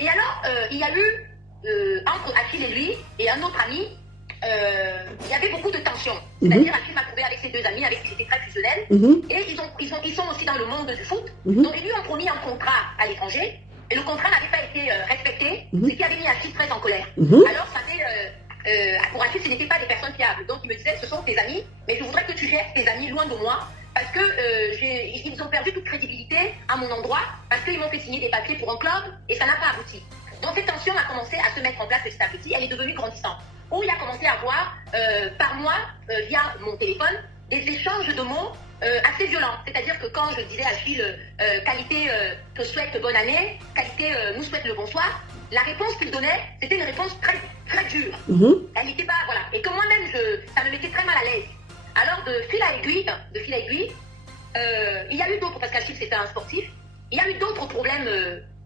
Et alors, il y a eu, entre Achille et lui, et un autre ami, il y avait beaucoup de tensions. C'est-à-dire, Achille m'a trouvé avec ses 2 amis, avec qui j'étais très fusionnelle, et ils sont aussi dans le monde du foot. Donc ils lui ont promis un contrat à l'étranger, et le contrat n'avait pas été respecté, ce qui avait mis Achille très en colère. Alors, ça fait, pour Achille, ce n'étaient pas des personnes fiables. Donc, il me disait, ce sont tes amis, mais je voudrais que tu gères tes amis loin de moi, parce que ils ont perdu toute crédibilité à mon endroit, parce qu'ils m'ont fait signer des papiers pour un club, et ça n'a pas abouti. Donc, cette tension a commencé à se mettre en place petit à petit, elle est devenue grandissante. Où il a commencé à avoir, par mois, via mon téléphone, des échanges de mots assez violents. C'est-à-dire que quand je disais à Achille, qualité te souhaite bonne année, qualité nous souhaite le bonsoir, la réponse qu'il donnait, c'était une réponse très, très dure. Elle n'était pas, voilà. Et que moi-même, ça me mettait très mal à l'aise. Alors, de fil à aiguille, il y a eu d'autres, parce qu'Achille c'était un sportif, il y a eu d'autres problèmes,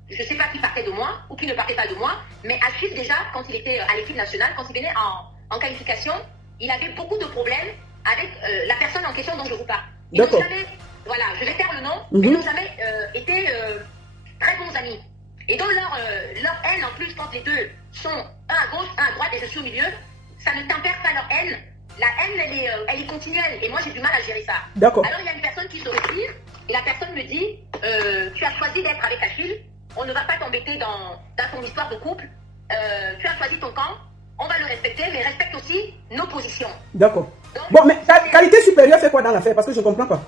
je ne sais pas qui partait de moi, ou qui ne partait pas de moi, mais Achille déjà, quand il était à l'équipe nationale, quand il venait en qualification, il avait beaucoup de problèmes avec la personne en question dont je vous parle. Ils n'ont jamais, voilà, je vais faire le nom, mais ils n'ont jamais été très bons amis. Et donc leur haine, en plus, quand les deux sont un à gauche, un à droite, et je suis au milieu, ça ne tempère pas leur haine. La haine, elle est continuelle, et moi j'ai du mal à gérer ça. D'accord. Alors il y a une personne qui se retire, et la personne me dit, tu as choisi d'être avec Achille, on ne va pas t'embêter dans ton histoire de couple, tu as choisi ton camp, on va le respecter, mais respecte aussi nos positions. D'accord. Bon, mais qualité supérieure, c'est quoi dans l'affaire? Parce que je ne comprends pas.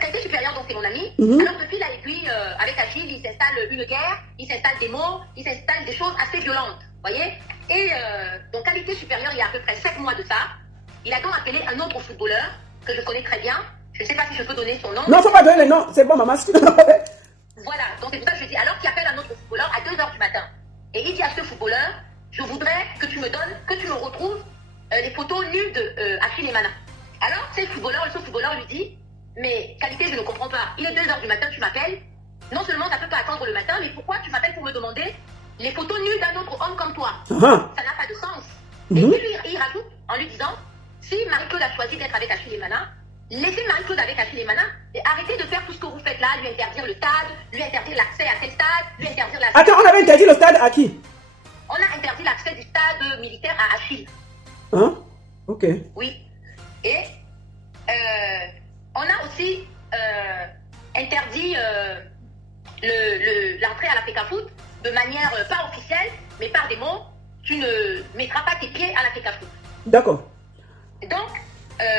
Qualité supérieure, donc c'est mon ami. Alors depuis là, et puis avec Achille, il s'installe une guerre, il s'installe des mots, il s'installe des choses assez violentes, voyez. Et donc qualité supérieure, il y a à peu près 5 mois de ça, il a donc appelé un autre footballeur que je connais très bien. Je ne sais pas si je peux donner son nom. Non, il ne faut pas donner les noms, c'est bon maman. Voilà, donc c'est pour ça que je dis, alors qu'il appelle un autre footballeur à 2h du matin. Et il dit à ce footballeur, je voudrais que tu me donnes, que tu me retrouves les photos nues de Achille et Mana. Alors, ce footballeur lui dit, mais qualité, je ne comprends pas. Il est 2h du matin, tu m'appelles. Non seulement ça ne peut pas attendre le matin, mais pourquoi tu m'appelles pour me demander les photos nues d'un autre homme comme toi? Ça n'a pas de sens. Et puis il rajoute en lui disant, si Marie-Claude a choisi d'être avec Achille et Mana, laissez Marie-Claude avec Achille et Mana et arrêtez de faire tout ce que vous faites là, lui interdire le stade, lui interdire l'accès à tel stade, lui interdire la... Attends, on avait interdit le stade à qui? On a interdit l'accès du stade militaire à Achille. Ok. Oui. Et on a aussi interdit l'entrée à la FECAFOOT de manière pas officielle, mais par des mots. Tu ne mettras pas tes pieds à la FECAFOOT. D'accord. Donc.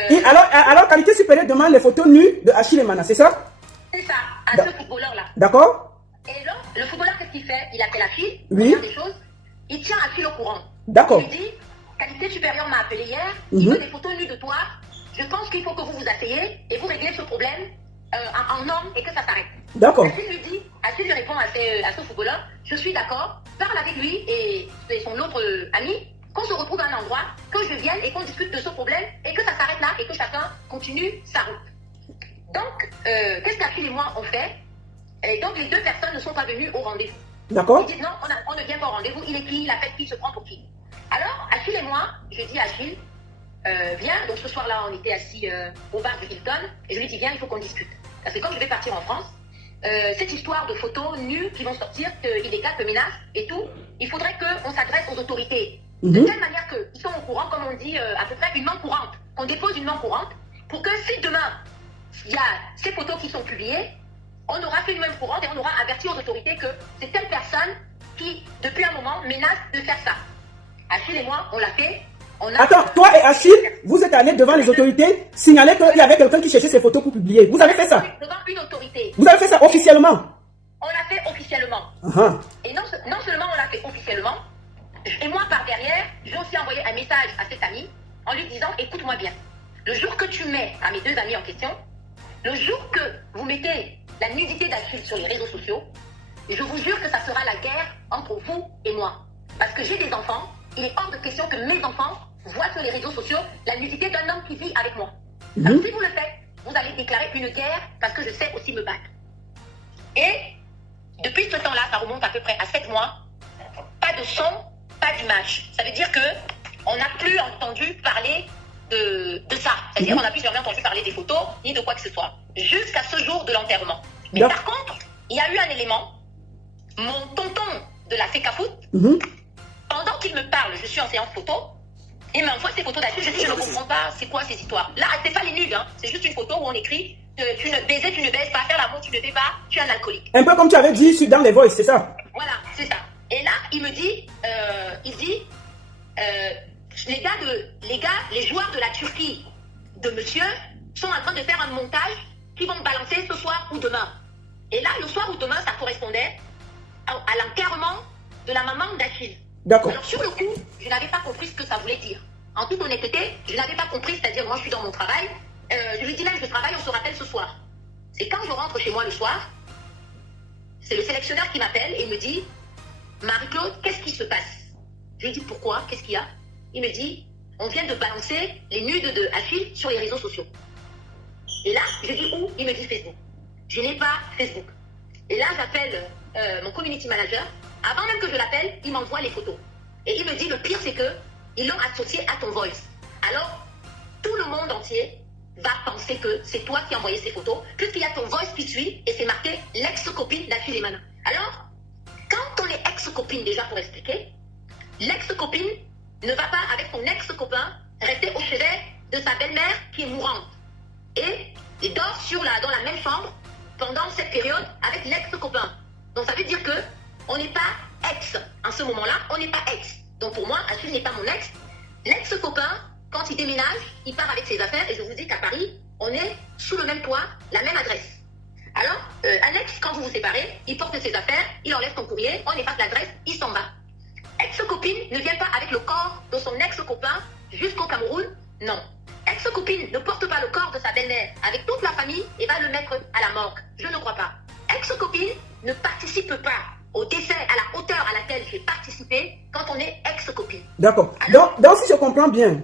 Et alors, qualité supérieure demande les photos nues de Achille Emana, c'est ça? C'est ça, à ce footballeur-là. D'accord. Et donc, le footballeur, qu'est-ce qu'il fait? Il appelle Achille, oui. Des choses, il tient Achille au courant. D'accord. Il lui dit, qualité supérieure m'a appelé hier, il veut des photos nues de toi, je pense qu'il faut que vous vous asseyez et vous réglez ce problème en homme et que ça s'arrête. D'accord. Achille lui répond à ce footballeur, je suis d'accord, parle avec lui et son autre ami, qu'on se retrouve à un endroit, que je vienne et qu'on discute de ce problème et que ça s'arrête là et que chacun continue sa route. Donc, qu'est-ce qu'Achille et moi on fait? Et donc, les deux personnes ne sont pas venues au rendez-vous. D'accord. Ils disent non, on ne vient pas au rendez-vous, il est qui? Il appelle qui? Il se prend pour qui? Alors, Achille et moi, je dis à Achille, viens. Donc, ce soir-là, on était assis au bar du Hilton et je lui dis, viens, il faut qu'on discute. Parce que comme je vais partir en France, cette histoire de photos nues qui vont sortir, illégales, que menaces et tout, il faudrait qu'on s'adresse aux autorités. De telle manière qu'ils sont au courant, comme on dit, à peu près une main courante, qu'on dépose une main courante, pour que si demain, il y a ces photos qui sont publiées, on aura fait une main courante et on aura averti aux autorités que c'est telle personne qui, depuis un moment, menace de faire ça. Achille et moi, on l'a fait. Attends, toi et Achille, vous êtes allés devant les autorités, signaler qu'il y avait quelqu'un qui cherchait ces photos pour publier. Vous avez fait ça? Devant une autorité. Vous avez fait ça officiellement? On l'a fait officiellement. Et non seulement on l'a fait officiellement, et moi par derrière, j'ai aussi envoyé un message à cet ami en lui disant, écoute-moi bien, le jour que tu mets à mes deux amis en question, le jour que vous mettez la nudité d'Achille sur les réseaux sociaux, je vous jure que ça sera la guerre entre vous et moi. Parce que j'ai des enfants, il est hors de question que mes enfants voient sur les réseaux sociaux la nudité d'un homme qui vit avec moi. Alors si vous le faites, vous allez déclarer une guerre parce que je sais aussi me battre. Et depuis ce temps-là, ça remonte à peu près à 7 mois, pas de son, pas d'image. Ça veut dire que on n'a plus entendu parler de ça. C'est-à-dire qu'on n'a plus jamais entendu parler des photos ni de quoi que ce soit. Jusqu'à ce jour de l'enterrement. Mais par contre, il y a eu un élément. Mon tonton de la FECAFOOT, pendant qu'il me parle, je suis en séance photo, il m'envoie ces photos d'Achille. Je dis, je ne comprends pas, c'est quoi ces histoires? Là, c'est pas les nudes, hein. C'est juste une photo où on écrit tu ne baisais, tu ne baises pas, faire l'amour, tu ne fais pas, tu es un alcoolique. Un peu comme tu avais dit dans les voices, c'est ça? Voilà, c'est ça. Et là, il me dit, les joueurs de la Turquie de monsieur sont en train de faire un montage qu'ils vont balancer ce soir ou demain. Et là, le soir ou demain, ça correspondait à l'enterrement de la maman d'Achille. D'accord. Alors sur le coup, je n'avais pas compris ce que ça voulait dire. En toute honnêteté, je n'avais pas compris, c'est-à-dire moi je suis dans mon travail, je lui dis même je travaille, on se rappelle ce soir. Et quand je rentre chez moi le soir, c'est le sélectionneur qui m'appelle et me dit, Marie-Claude, qu'est-ce qui se passe? Je lui dis pourquoi, qu'est-ce qu'il y a? Il me dit, on vient de balancer les nudes de Achille sur les réseaux sociaux. Et là, je dis où? Il me dit Facebook. Je n'ai pas Facebook. Et là, j'appelle mon community manager. Avant même que je l'appelle, il m'envoie les photos. Et il me dit, le pire, c'est qu'ils l'ont associé à ton voice. Alors, tout le monde entier va penser que c'est toi qui as envoyé ces photos, puisqu'il y a ton voice qui suit, et c'est marqué l'ex-copine d'Achille Emana. Alors, quand on est ex-copine, déjà pour expliquer, l'ex-copine ne va pas avec son ex-copain rester au chevet de sa belle-mère qui est mourante. Et il dort dans la même chambre pendant cette période avec l'ex-copain. Donc ça veut dire que on n'est pas ex. En ce moment-là, on n'est pas ex. Donc pour moi, Achille n'est pas mon ex. L'ex-copain, quand il déménage, il part avec ses affaires. Et je vous dis qu'à Paris, on est sous le même toit, la même adresse. Alors, un ex, quand vous vous séparez, il porte ses affaires, il enlève son courrier, on efface l'adresse, il s'en va. Ex-copine ne vient pas avec le corps de son ex-copain jusqu'au Cameroun. Non. Ex-copine ne porte pas le corps de sa belle-mère avec toute la famille et va le mettre à la morgue. Je ne crois pas. Ex-copine ne participe pas au décès à la hauteur à laquelle j'ai participé quand on est ex-copine. D'accord. Donc, si je comprends bien,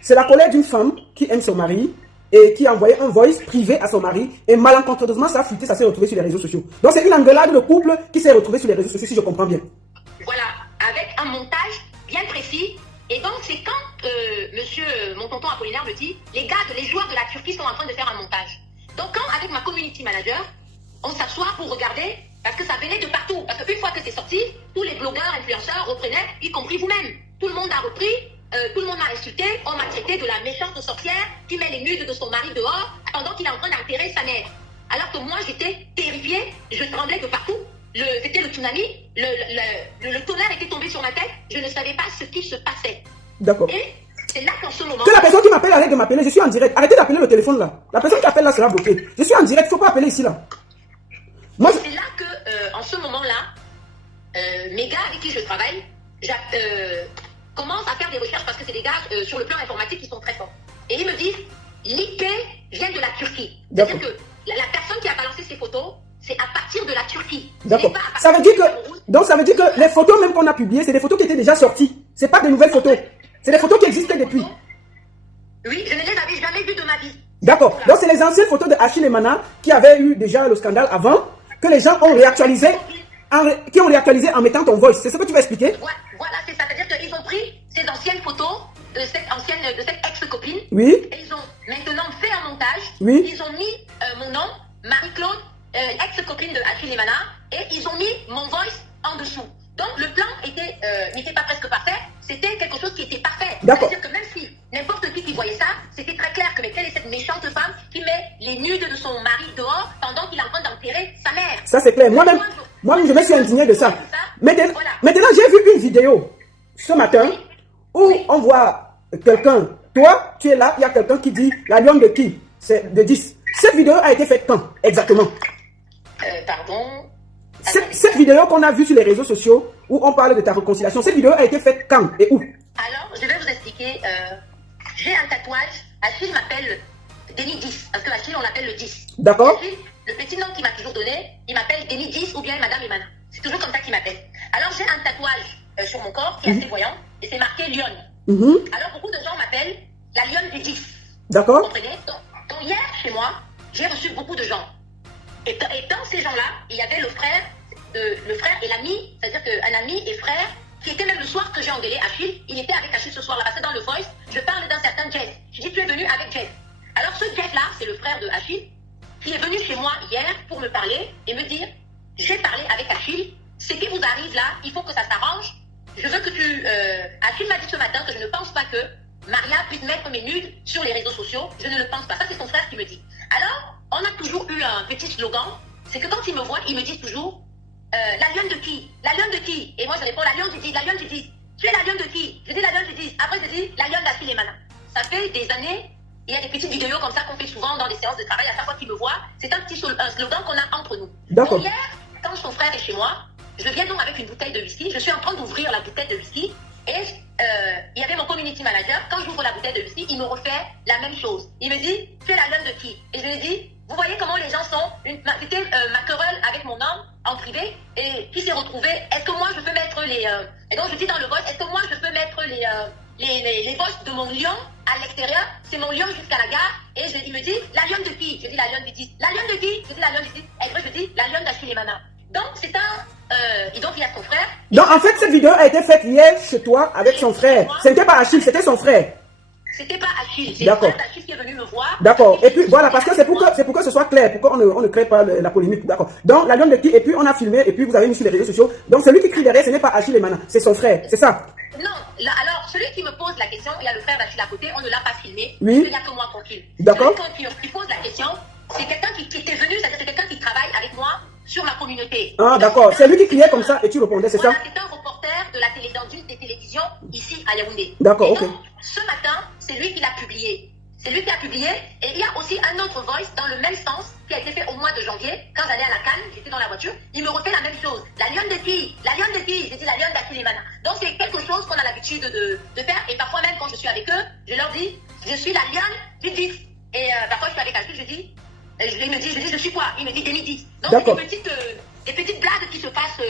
c'est la colère d'une femme qui aime son mari et qui a envoyé un voice privé à son mari et malencontreusement ça a fuité, ça s'est retrouvé sur les réseaux sociaux. Donc c'est une engueulade de couple qui s'est retrouvée sur les réseaux sociaux, si je comprends bien. Voilà, avec un montage bien précis. Et donc c'est quand mon tonton Apollinaire me dit, les joueurs de la Turquie sont en train de faire un montage. Donc quand avec ma community manager, on s'assoit pour regarder, parce que ça venait de partout. Parce qu'une fois que c'est sorti, tous les blogueurs, influenceurs reprenaient, y compris vous-même. Tout le monde a repris tout le monde m'a insulté, on m'a traité de la méchante sorcière qui met les nudes de son mari dehors pendant qu'il est en train d'enterrer sa mère. Alors que moi, j'étais terrifiée, je tremblais de partout. C'était le tsunami, le tonnerre était tombé sur ma tête, je ne savais pas ce qui se passait. D'accord. Et c'est là qu'en ce moment... Que la personne qui m'appelle arrête de m'appeler, je suis en direct. Arrêtez d'appeler le téléphone là. La personne qui appelle là sera bloquée. Je suis en direct, il ne faut pas appeler ici là. Moi, c'est là que, en ce moment-là, mes gars avec qui je travaille, commencent à faire des recherches parce que c'est des gars sur le plan informatique qui sont très forts. Et ils me disent, l'IP vient de la Turquie. C'est-à-dire que la personne qui a balancé ces photos, c'est à partir de la Turquie. D'accord. Ça veut dire que les photos même qu'on a publiées, c'est des photos qui étaient déjà sorties. C'est pas des nouvelles photos. C'est des photos qui existaient depuis. Oui, je ne les avais jamais vues de ma vie. D'accord. Donc c'est les anciennes photos de Achille et Mana qui avaient eu déjà le scandale avant, que les gens ont réactualisé, qui ont réactualisé en mettant ton voice. C'est ce que tu vas expliquer? Voilà, c'est ça. C'est-à-dire qu'ils ont pris ces anciennes photos de cette ex-copine. Oui. Et ils ont maintenant fait un montage. Oui. Ils ont mis mon nom, Marie-Claude, ex-copine de Achille et Mana, et ils ont mis mon voice en dessous. Donc le plan n'était pas presque parfait, c'était quelque chose qui était parfait. C'est-à-dire que même si n'importe qui voyait ça, c'était très clair que mais quelle est cette méchante femme qui met les nudes de son mari dehors pendant qu'il est en train d'enterrer sa mère. Ça c'est clair. Moi-même, je me suis indigné de ça. Maintenant, j'ai vu une vidéo ce matin où on voit quelqu'un, toi, tu es là, il y a quelqu'un qui dit la lionne de qui? C'est de 10. Cette vidéo a été faite quand exactement? Pardon. Cette vidéo qu'on a vue sur les réseaux sociaux où on parle de ta réconciliation, cette vidéo a été faite quand et où? Alors, je vais vous expliquer. J'ai un tatouage. Achille m'appelle Denis 10, parce que Achille, on l'appelle le 10. D'accord. Le petit nom qu'il m'a toujours donné, il m'appelle Denis 10 ou bien Madame Emana. C'est toujours comme ça qu'il m'appelle. Alors, j'ai un tatouage sur mon corps qui est assez voyant et c'est marqué Lionne. Alors, beaucoup de gens m'appellent la Lionne du 10. D'accord. Vous comprenez? Donc, hier, chez moi, j'ai reçu beaucoup de gens. Et dans ces gens-là, il y avait le frère et l'ami, c'est-à-dire qu'un ami et frère, qui était même le soir que j'ai engueulé Achille, il était avec Achille ce soir-là, parce que dans le voice, je parle d'un certain Jeff. Je dis, tu es venu avec Jeff. Alors ce Jeff-là, c'est le frère de Achille, qui est venu chez moi hier pour me parler et me dire, j'ai parlé avec Achille, ce qui vous arrive là, il faut que ça s'arrange. Je veux que tu... Achille m'a dit ce matin que je ne pense pas que Maria puisse mettre mes nudes sur les réseaux sociaux. Je ne le pense pas. Ça, c'est son frère qui me dit. Alors, on a toujours eu un petit slogan, c'est que quand ils me voient, ils me disent toujours la lionne de qui? La lionne de qui? Et moi je réponds la lionne du 10, la lionne du 10. Tu es la lionne de qui? Je dis la lionne du 10. Après je dis la lionne d'Achille et Mana. Ça fait des années, il y a des petites vidéos comme ça qu'on fait souvent dans les séances de travail à chaque fois qu'ils me voient. C'est un petit slogan qu'on a entre nous. D'accord. Donc hier, quand son frère est chez moi, je viens donc avec une bouteille de whisky. Je suis en train d'ouvrir la bouteille de whisky. Et il y avait mon community manager. Quand j'ouvre la bouteille de whisky, il me refait la même chose. Il me dit, tu es la lionne de qui? Et je lui dis, vous voyez comment les gens sont. C'était ma querelle avec mon homme en privé et qui s'est retrouvé. Est-ce que moi je peux mettre les... et donc je dis dans le voice, est-ce que moi je peux mettre les voices de mon lion à l'extérieur? C'est mon lion jusqu'à la gare. Et il me dit, la lionne de qui? Je dis la lionne du 10. La lionne de qui? Je dis la lionne du 10. Et après je dis, la lionne d'Achille et Mana. Donc c'est un... et donc il y a son frère. Donc en fait cette vidéo a été faite hier chez toi avec son frère. Ce n'était pas Achille, c'était son frère. C'était pas Achille, c'est le frère d'Achille qui est venu me voir. D'accord. Et puis voilà, parce que c'est pour que ce soit clair, pour qu'on ne crée pas la polémique. D'accord. Donc la lionne de qui? Et puis on a filmé, et puis vous avez mis sur les réseaux sociaux. Donc celui qui crie derrière, ce n'est pas Achille et Mana, c'est son frère, c'est ça? Non, alors celui qui me pose la question, il y a le frère d'Achille à côté, on ne l'a pas filmé. Oui. Il n'y a que moi tranquille. D'accord. Celui qui pose la question, c'est quelqu'un qui était venu, c'est-à-dire c'est quelqu'un qui travaille avec moi sur ma communauté. Ah d'accord, c'est lui qui criait comme ça et tu répondais, c'est ça? C'est un reporter de la d'une des télévisions ici à Yaoundé. D'accord, ok. Donc, ce matin, c'est lui qui l'a publié. C'est lui qui a publié. Et il y a aussi un autre voice dans le même sens qui a été fait au mois de janvier. Quand j'allais à la Cannes, j'étais dans la voiture, il me refait la même chose. La lionne de qui? La lionne de qui? J'ai dit la lionne d'Achille et Mana. Donc c'est quelque chose qu'on a l'habitude de faire. Et parfois même quand je suis avec eux, je leur dis, je suis la lionne du 10. Et parfois je suis avec Achille, je dis, il me dit, je suis quoi? Il me dit Denis 10. Donc c'est des petites blagues qui se passent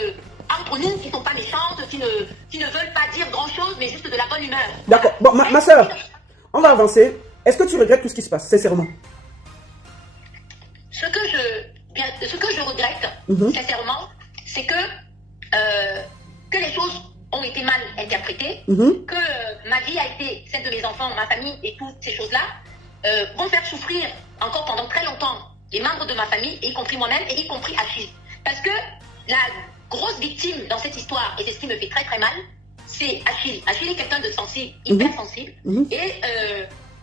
entre nous, qui ne sont pas méchantes, qui ne veulent pas dire grand-chose, mais juste de la bonne humeur. D'accord. Bon, ma soeur, on va avancer. Est-ce que tu regrettes tout ce qui se passe, sincèrement? Ce que je regrette, sincèrement, c'est que les choses ont été mal interprétées, que ma vie a été, celle de mes enfants, ma famille et toutes ces choses-là, vont faire souffrir encore pendant très longtemps les membres de ma famille, y compris moi-même et y compris Achille. Parce que la grosse victime dans cette histoire, et c'est ce qui me fait très très mal, c'est Achille. Achille est quelqu'un de sensible, hyper sensible. Et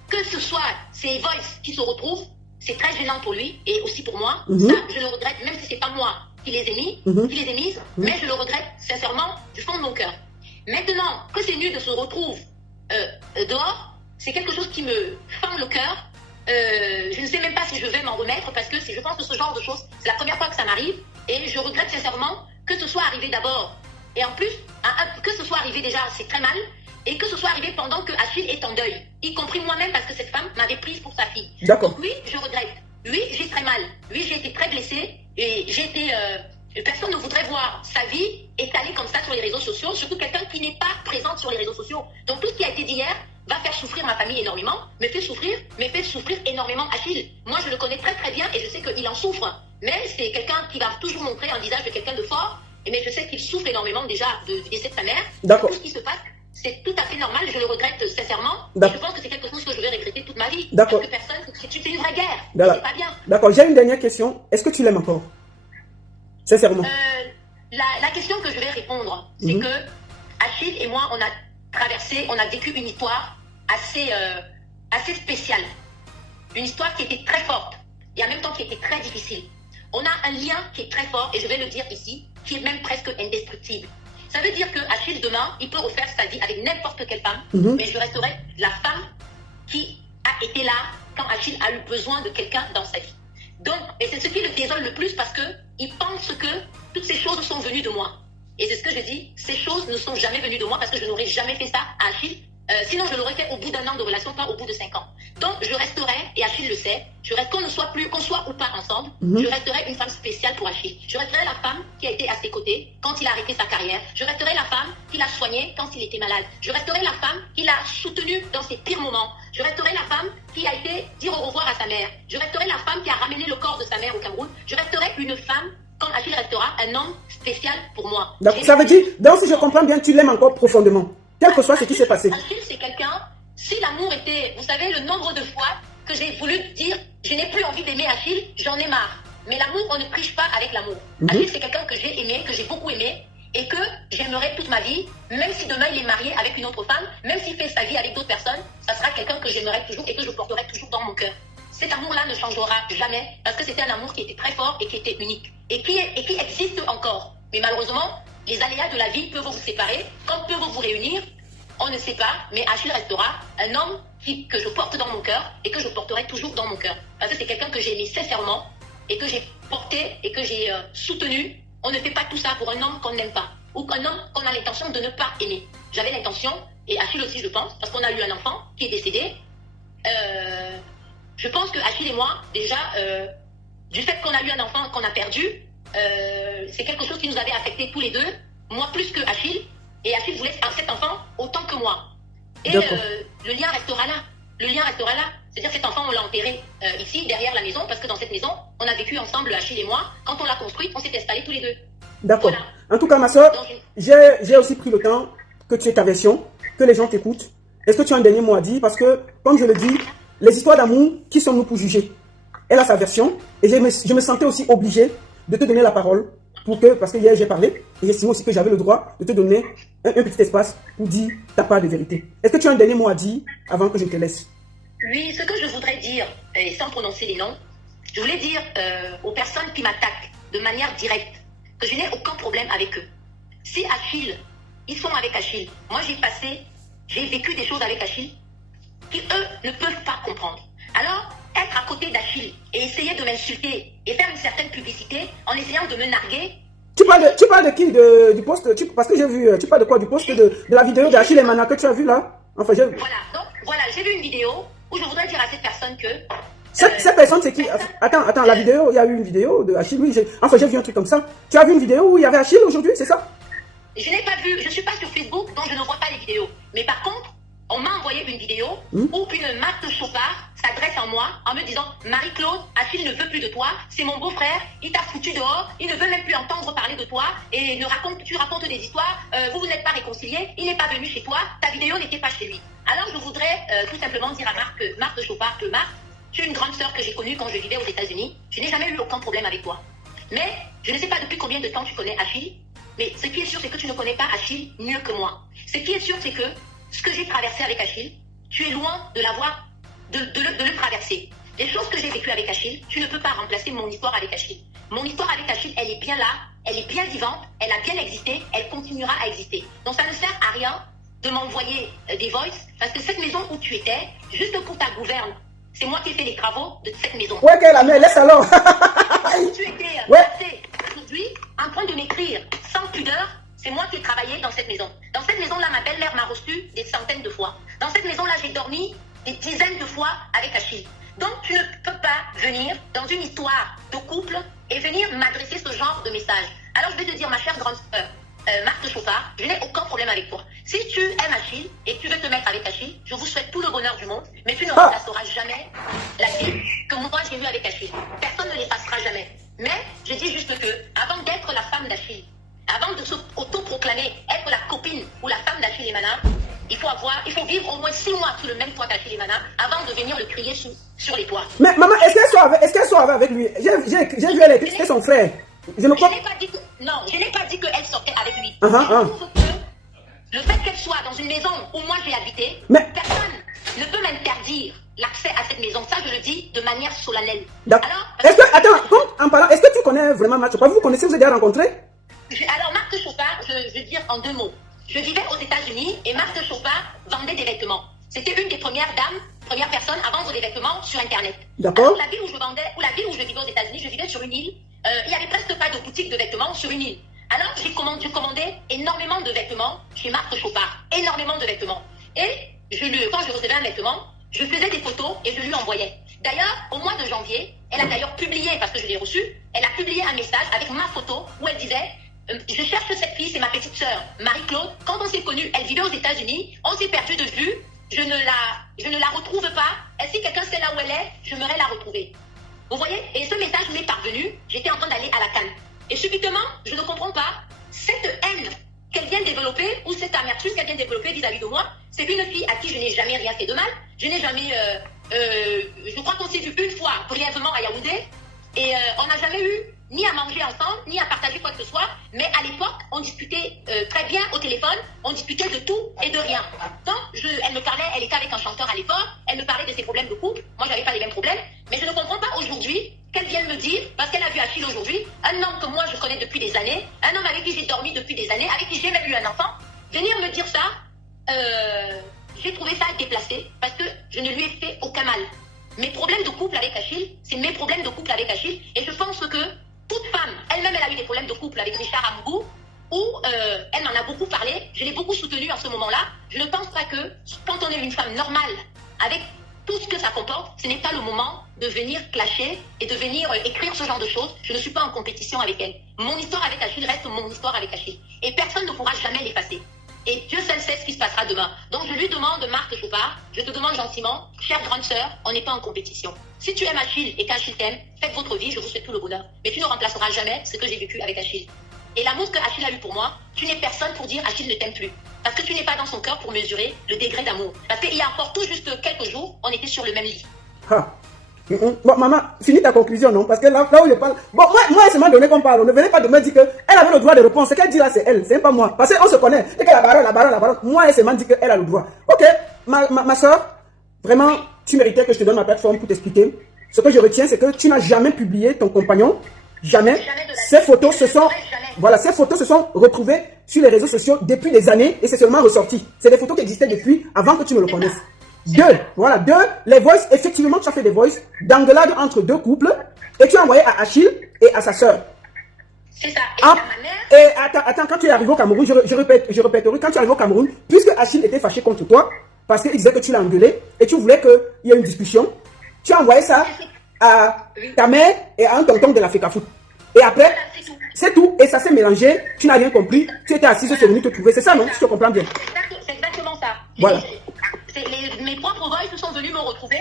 que ce soit ses voices qui se retrouvent, c'est très gênant pour lui et aussi pour moi. Ça, je le regrette, même si c'est pas moi qui les ai mis, qui les ai mises, mais je le regrette sincèrement du fond de mon cœur. Maintenant que ces nudes se retrouvent dehors, c'est quelque chose qui me fend le cœur. Je ne sais même pas si je vais m'en remettre parce que je pense que ce genre de choses, c'est la première fois que ça m'arrive et je regrette sincèrement que ce soit arrivé d'abord. Et en plus, que ce soit arrivé déjà, c'est très mal. Et que ce soit arrivé pendant que Achille est en deuil, y compris moi-même parce que cette femme m'avait prise pour sa fille. D'accord. Donc oui, je regrette. Oui, j'ai très mal. Oui, j'ai été très blessée et j'ai été... personne ne voudrait voir sa vie étalée comme ça sur les réseaux sociaux, surtout quelqu'un qui n'est pas présente sur les réseaux sociaux. Donc tout ce qui a été dit hier va faire souffrir ma famille énormément, me fait souffrir énormément Achille. Moi, je le connais très très bien et je sais qu'il en souffre. Mais c'est quelqu'un qui va toujours montrer un visage de quelqu'un de fort, mais je sais qu'il souffre énormément déjà du décès de sa mère. D'accord. Tout ce qui se passe, c'est tout à fait normal, je le regrette sincèrement. Je pense que c'est quelque chose que je vais regretter toute ma vie. D'accord. Parce que personne, c'est une vraie guerre. C'est pas bien. D'accord, j'ai une dernière question. Est-ce que tu l'aimes encore? Sincèrement. La question que je vais répondre, c'est que Achille et moi, on a vécu une histoire assez spéciale. Une histoire qui était très forte et en même temps qui était très difficile. On a un lien qui est très fort, et je vais le dire ici, qui est même presque indestructible. Ça veut dire que Achille, demain, il peut refaire sa vie avec n'importe quelle femme, mais je resterai la femme qui a été là quand Achille a eu besoin de quelqu'un dans sa vie. Donc, et c'est ce qui le désole le plus parce qu'il pense que toutes ces choses sont venues de moi. Et c'est ce que je dis, ces choses ne sont jamais venues de moi parce que je n'aurais jamais fait ça à Achille. Sinon, je l'aurais fait au bout d'un an de relation, pas au bout de 5 ans. Donc, je resterai, et Achille le sait, qu'on soit ou pas ensemble, je resterai une femme spéciale pour Achille. Je resterai la femme qui a été à ses côtés quand il a arrêté sa carrière. Je resterai la femme qui l'a soigné quand il était malade. Je resterai la femme qui l'a soutenu dans ses pires moments. Je resterai la femme qui a été dire au revoir à sa mère. Je resterai la femme qui a ramené le corps de sa mère au Cameroun. Je resterai une femme quand Achille restera un homme spécial pour moi. Donc, ça veut dire, donc si je comprends bien, tu l'aimes encore profondément. Quel que soit ce qui s'est passé. Achille, c'est quelqu'un, si l'amour était, vous savez, le nombre de fois que j'ai voulu dire, je n'ai plus envie d'aimer Achille, j'en ai marre. Mais l'amour, on ne triche pas avec l'amour. Achille, c'est quelqu'un que j'ai aimé, que j'ai beaucoup aimé, et que j'aimerais toute ma vie, même si demain il est marié avec une autre femme, même s'il fait sa vie avec d'autres personnes, ça sera quelqu'un que j'aimerais toujours et que je porterai toujours dans mon cœur. Cet amour-là ne changera jamais, parce que c'était un amour qui était très fort et qui était unique, et qui existe encore. Mais malheureusement, les aléas de la vie peuvent vous séparer, comme peuvent vous réunir, on ne sait pas, mais Achille restera un homme que je porte dans mon cœur et que je porterai toujours dans mon cœur. Parce que c'est quelqu'un que j'ai aimé sincèrement et que j'ai porté et que j'ai soutenu. On ne fait pas tout ça pour un homme qu'on n'aime pas ou qu'un homme qu'on a l'intention de ne pas aimer. J'avais l'intention, et Achille aussi je pense, parce qu'on a eu un enfant qui est décédé. Je pense que Achille et moi, déjà, du fait qu'on a eu un enfant qu'on a perdu, c'est quelque chose qui nous avait affectés tous les deux, moi plus que Achille, et Achille voulait cet enfant autant que moi. Et le lien restera là. Le lien restera là. C'est-à-dire que cet enfant, on l'a enterré ici, derrière la maison, parce que dans cette maison, on a vécu ensemble, Achille et moi. Quand on l'a construite, on s'est installés tous les deux. D'accord. Voilà. En tout cas, ma soeur, j'ai aussi pris le temps que tu aies ta version, que les gens t'écoutent. Est-ce que tu as un dernier mot à dire? Parce que, comme je le dis, les histoires d'amour, qui sommes-nous pour juger? Elle a sa version, et je me sentais aussi obligé de te donner la parole, parce que hier j'ai parlé, et j'estime aussi que j'avais le droit de te donner un petit espace pour dire ta part de vérité. Est-ce que tu as un dernier mot à dire avant que je te laisse? Oui, ce que je voudrais dire, et sans prononcer les noms, je voulais dire aux personnes qui m'attaquent de manière directe que je n'ai aucun problème avec eux. Si Achille, ils sont avec Achille, moi j'ai vécu des choses avec Achille qui eux ne peuvent pas comprendre. Alors, être à côté d'Achille et essayer de m'insulter et faire une certaine publicité en essayant de me narguer. Tu parles de qui? Du poste? Parce que j'ai vu, tu parles de quoi? Du poste de la vidéo d'Achille et Mana que tu as vu là? Enfin, Voilà, j'ai vu une vidéo où je voudrais dire à cette personne que... Cette personne, c'est qui? Attends, la vidéo, il y a eu une vidéo de Achille, oui, j'ai vu un truc comme ça. Tu as vu une vidéo où il y avait Achille aujourd'hui, c'est ça? Je n'ai pas vu, je ne suis pas sur Facebook, donc je ne vois pas les vidéos. Mais par contre, on m'a envoyé une vidéo où une Marthe Chopard s'adresse à moi en me disant « Marie-Claude, Achille ne veut plus de toi, c'est mon beau-frère, il t'a foutu dehors, il ne veut même plus entendre parler de toi et tu racontes des histoires, vous n'êtes pas réconciliés, il n'est pas venu chez toi, ta vidéo n'était pas chez lui. » Alors je voudrais tout simplement dire à Marthe Chopard que Marthe, tu es une grande sœur que j'ai connue quand je vivais aux États-Unis, je n'ai jamais eu aucun problème avec toi. Mais je ne sais pas depuis combien de temps tu connais Achille, Mais ce qui est sûr, c'est que tu ne connais pas Achille mieux que moi. Ce qui est sûr, c'est que ce que j'ai traversé avec Achille, tu es loin de l'avoir, de le traverser. Les choses que j'ai vécues avec Achille, tu ne peux pas remplacer mon histoire avec Achille. Mon histoire avec Achille, elle est bien là, elle est bien vivante, elle a bien existé, elle continuera à exister. Donc ça ne sert à rien de m'envoyer des voices, parce que cette maison où tu étais, juste pour ta gouverne, c'est moi qui ai fait les travaux de cette maison. Ouais, la mère, laisse alors. Tu étais placé aujourd'hui en train de m'écrire sans pudeur, c'est moi qui ai travaillé dans cette maison. Dans cette maison-là, ma belle-mère m'a reçu des centaines de fois. Dans cette maison-là, j'ai dormi des dizaines de fois avec Achille. Donc, tu ne peux pas venir dans une histoire de couple et venir m'adresser ce genre de message. Alors, je vais te dire, ma chère grande sœur, Marthe Chauffard, je n'ai aucun problème avec toi. Si tu aimes Achille et que tu veux te mettre avec Achille, je vous souhaite tout le bonheur du monde, mais tu ne remplaceras jamais la vie que moi j'ai eue avec Achille. Personne ne l'effacera jamais. Mais je dis juste que, avant d'être la femme d'Achille, avant de se autoproclamer être la copine ou la femme d'Achille Emana, il faut vivre au moins 6 mois sous le même toit d'Achille Emana avant de venir le crier sur les toits. Mais maman, est-ce qu'elle sortait avec lui? J'ai vu elle était son frère. Je n'ai pas dit qu'elle sortait avec lui. Je trouve que le fait qu'elle soit dans une maison où moi j'ai habité, personne ne peut m'interdire l'accès à cette maison. Ça, je le dis de manière solennelle. En parlant, est-ce que tu connais vraiment Marthe Chauffard? Vous vous connaissez, vous avez déjà rencontré? Alors, Marthe Chauffard, je veux dire en 2 mots. Je vivais aux États-Unis et Marthe Chauffard vendait des vêtements. C'était une des premières personnes à vendre des vêtements sur Internet. D'accord. La ville où je vivais aux États-Unis, je vivais sur une île. Il n'y avait presque pas de boutique de vêtements sur une île. Alors, je commandais énormément de vêtements chez Marthe Chauffard. Énormément de vêtements. Et quand je recevais un vêtement, je faisais des photos et je lui envoyais. D'ailleurs, au mois de janvier, elle a d'ailleurs publié, parce que je l'ai reçu, elle a publié un message avec ma photo où elle disait je cherche cette fille, c'est ma petite sœur, Marie-Claude. Quand on s'est connus, elle vivait aux États-Unis, on s'est perdu de vue, je ne la retrouve pas. Et si quelqu'un sait là où elle est, j'aimerais la retrouver. Vous voyez? Et ce message m'est parvenu, j'étais en train d'aller à la Cannes. Et subitement, je ne comprends pas, cette haine qu'elle vient développer, ou cette amertume qu'elle vient développer vis-à-vis de moi, c'est une fille à qui je n'ai jamais rien fait de mal. Je n'ai jamais... je crois qu'on s'est vu une fois, brièvement, à Yaoundé, et on n'a jamais eu ni à manger ensemble, ni à partager quoi que ce soit, mais à l'époque, on discutait très bien au téléphone, on discutait de tout et de rien. Donc, elle me parlait, elle était avec un chanteur à l'époque, elle me parlait de ses problèmes de couple, moi j'avais pas les mêmes problèmes, mais je ne comprends pas aujourd'hui qu'elle vienne me dire, parce qu'elle a vu Achille aujourd'hui, un homme que moi je connais depuis des années, un homme avec qui j'ai dormi depuis des années, avec qui j'ai même eu un enfant, venir me dire ça, j'ai trouvé ça déplacé, parce que je ne lui ai fait aucun mal. Mes problèmes de couple avec Achille, c'est mes problèmes de couple avec Achille, et je pense que toute femme, elle-même, elle a eu des problèmes de couple avec Richard Amougou, où elle m'en a beaucoup parlé, je l'ai beaucoup soutenue en ce moment-là. Je ne pense pas que quand on est une femme normale, avec tout ce que ça comporte, ce n'est pas le moment de venir clasher et de venir écrire ce genre de choses. Je ne suis pas en compétition avec elle. Mon histoire avec Achille reste mon histoire avec Achille. Et personne ne pourra jamais l'effacer. Et Dieu seul sait ce qui se passera demain. Donc je lui demande, Marthe Chauffard, je te demande gentiment, chère grande sœur, on n'est pas en compétition. Si tu aimes Achille et qu'Achille t'aime, faites votre vie, je vous souhaite tout le bonheur. Mais tu ne remplaceras jamais ce que j'ai vécu avec Achille. Et l'amour que Achille a eu pour moi, tu n'es personne pour dire Achille ne t'aime plus. Parce que tu n'es pas dans son cœur pour mesurer le degré d'amour. Parce qu'il y a encore tout juste quelques jours, on était sur le même lit. Bon, maman, finis ta conclusion, non? Parce que là où je parle... Bon, moi, elle m'a donné qu'on parle. On ne venait pas de me dire qu'elle avait le droit de répondre. Ce qu'elle dit là, c'est elle, c'est pas moi. Parce qu'on se connaît. Et que la baronne. Moi, elle m'a dit qu'elle a le droit. Ok, ma soeur, vraiment, tu méritais que je te donne ma plateforme pour t'expliquer. Ce que je retiens, c'est que tu n'as jamais publié ton compagnon. Jamais. Ces photos se sont... Voilà, ces photos se sont retrouvées sur les réseaux sociaux depuis des années et c'est seulement ressorti. C'est des photos qui existaient depuis avant que tu me le connaisses. Deux, les voices, effectivement, tu as fait des voices d'engueulade entre 2 couples et tu as envoyé à Achille et à sa sœur. C'est ça. Et attends, quand tu es arrivé au Cameroun, je répéterai, quand tu es arrivé au Cameroun, puisque Achille était fâché contre toi, parce qu'il disait que tu l'as engueulé et tu voulais qu'il y ait une discussion, tu as envoyé ça à ta mère et à un tonton de la FECAFOOT. Et après, c'est tout. Et ça s'est mélangé, tu n'as rien compris, tu étais assise, c'est venu te trouver. C'est ça, non? Si je comprends bien. C'est exactement ça. Voilà. Mes propres voix sont venus me retrouver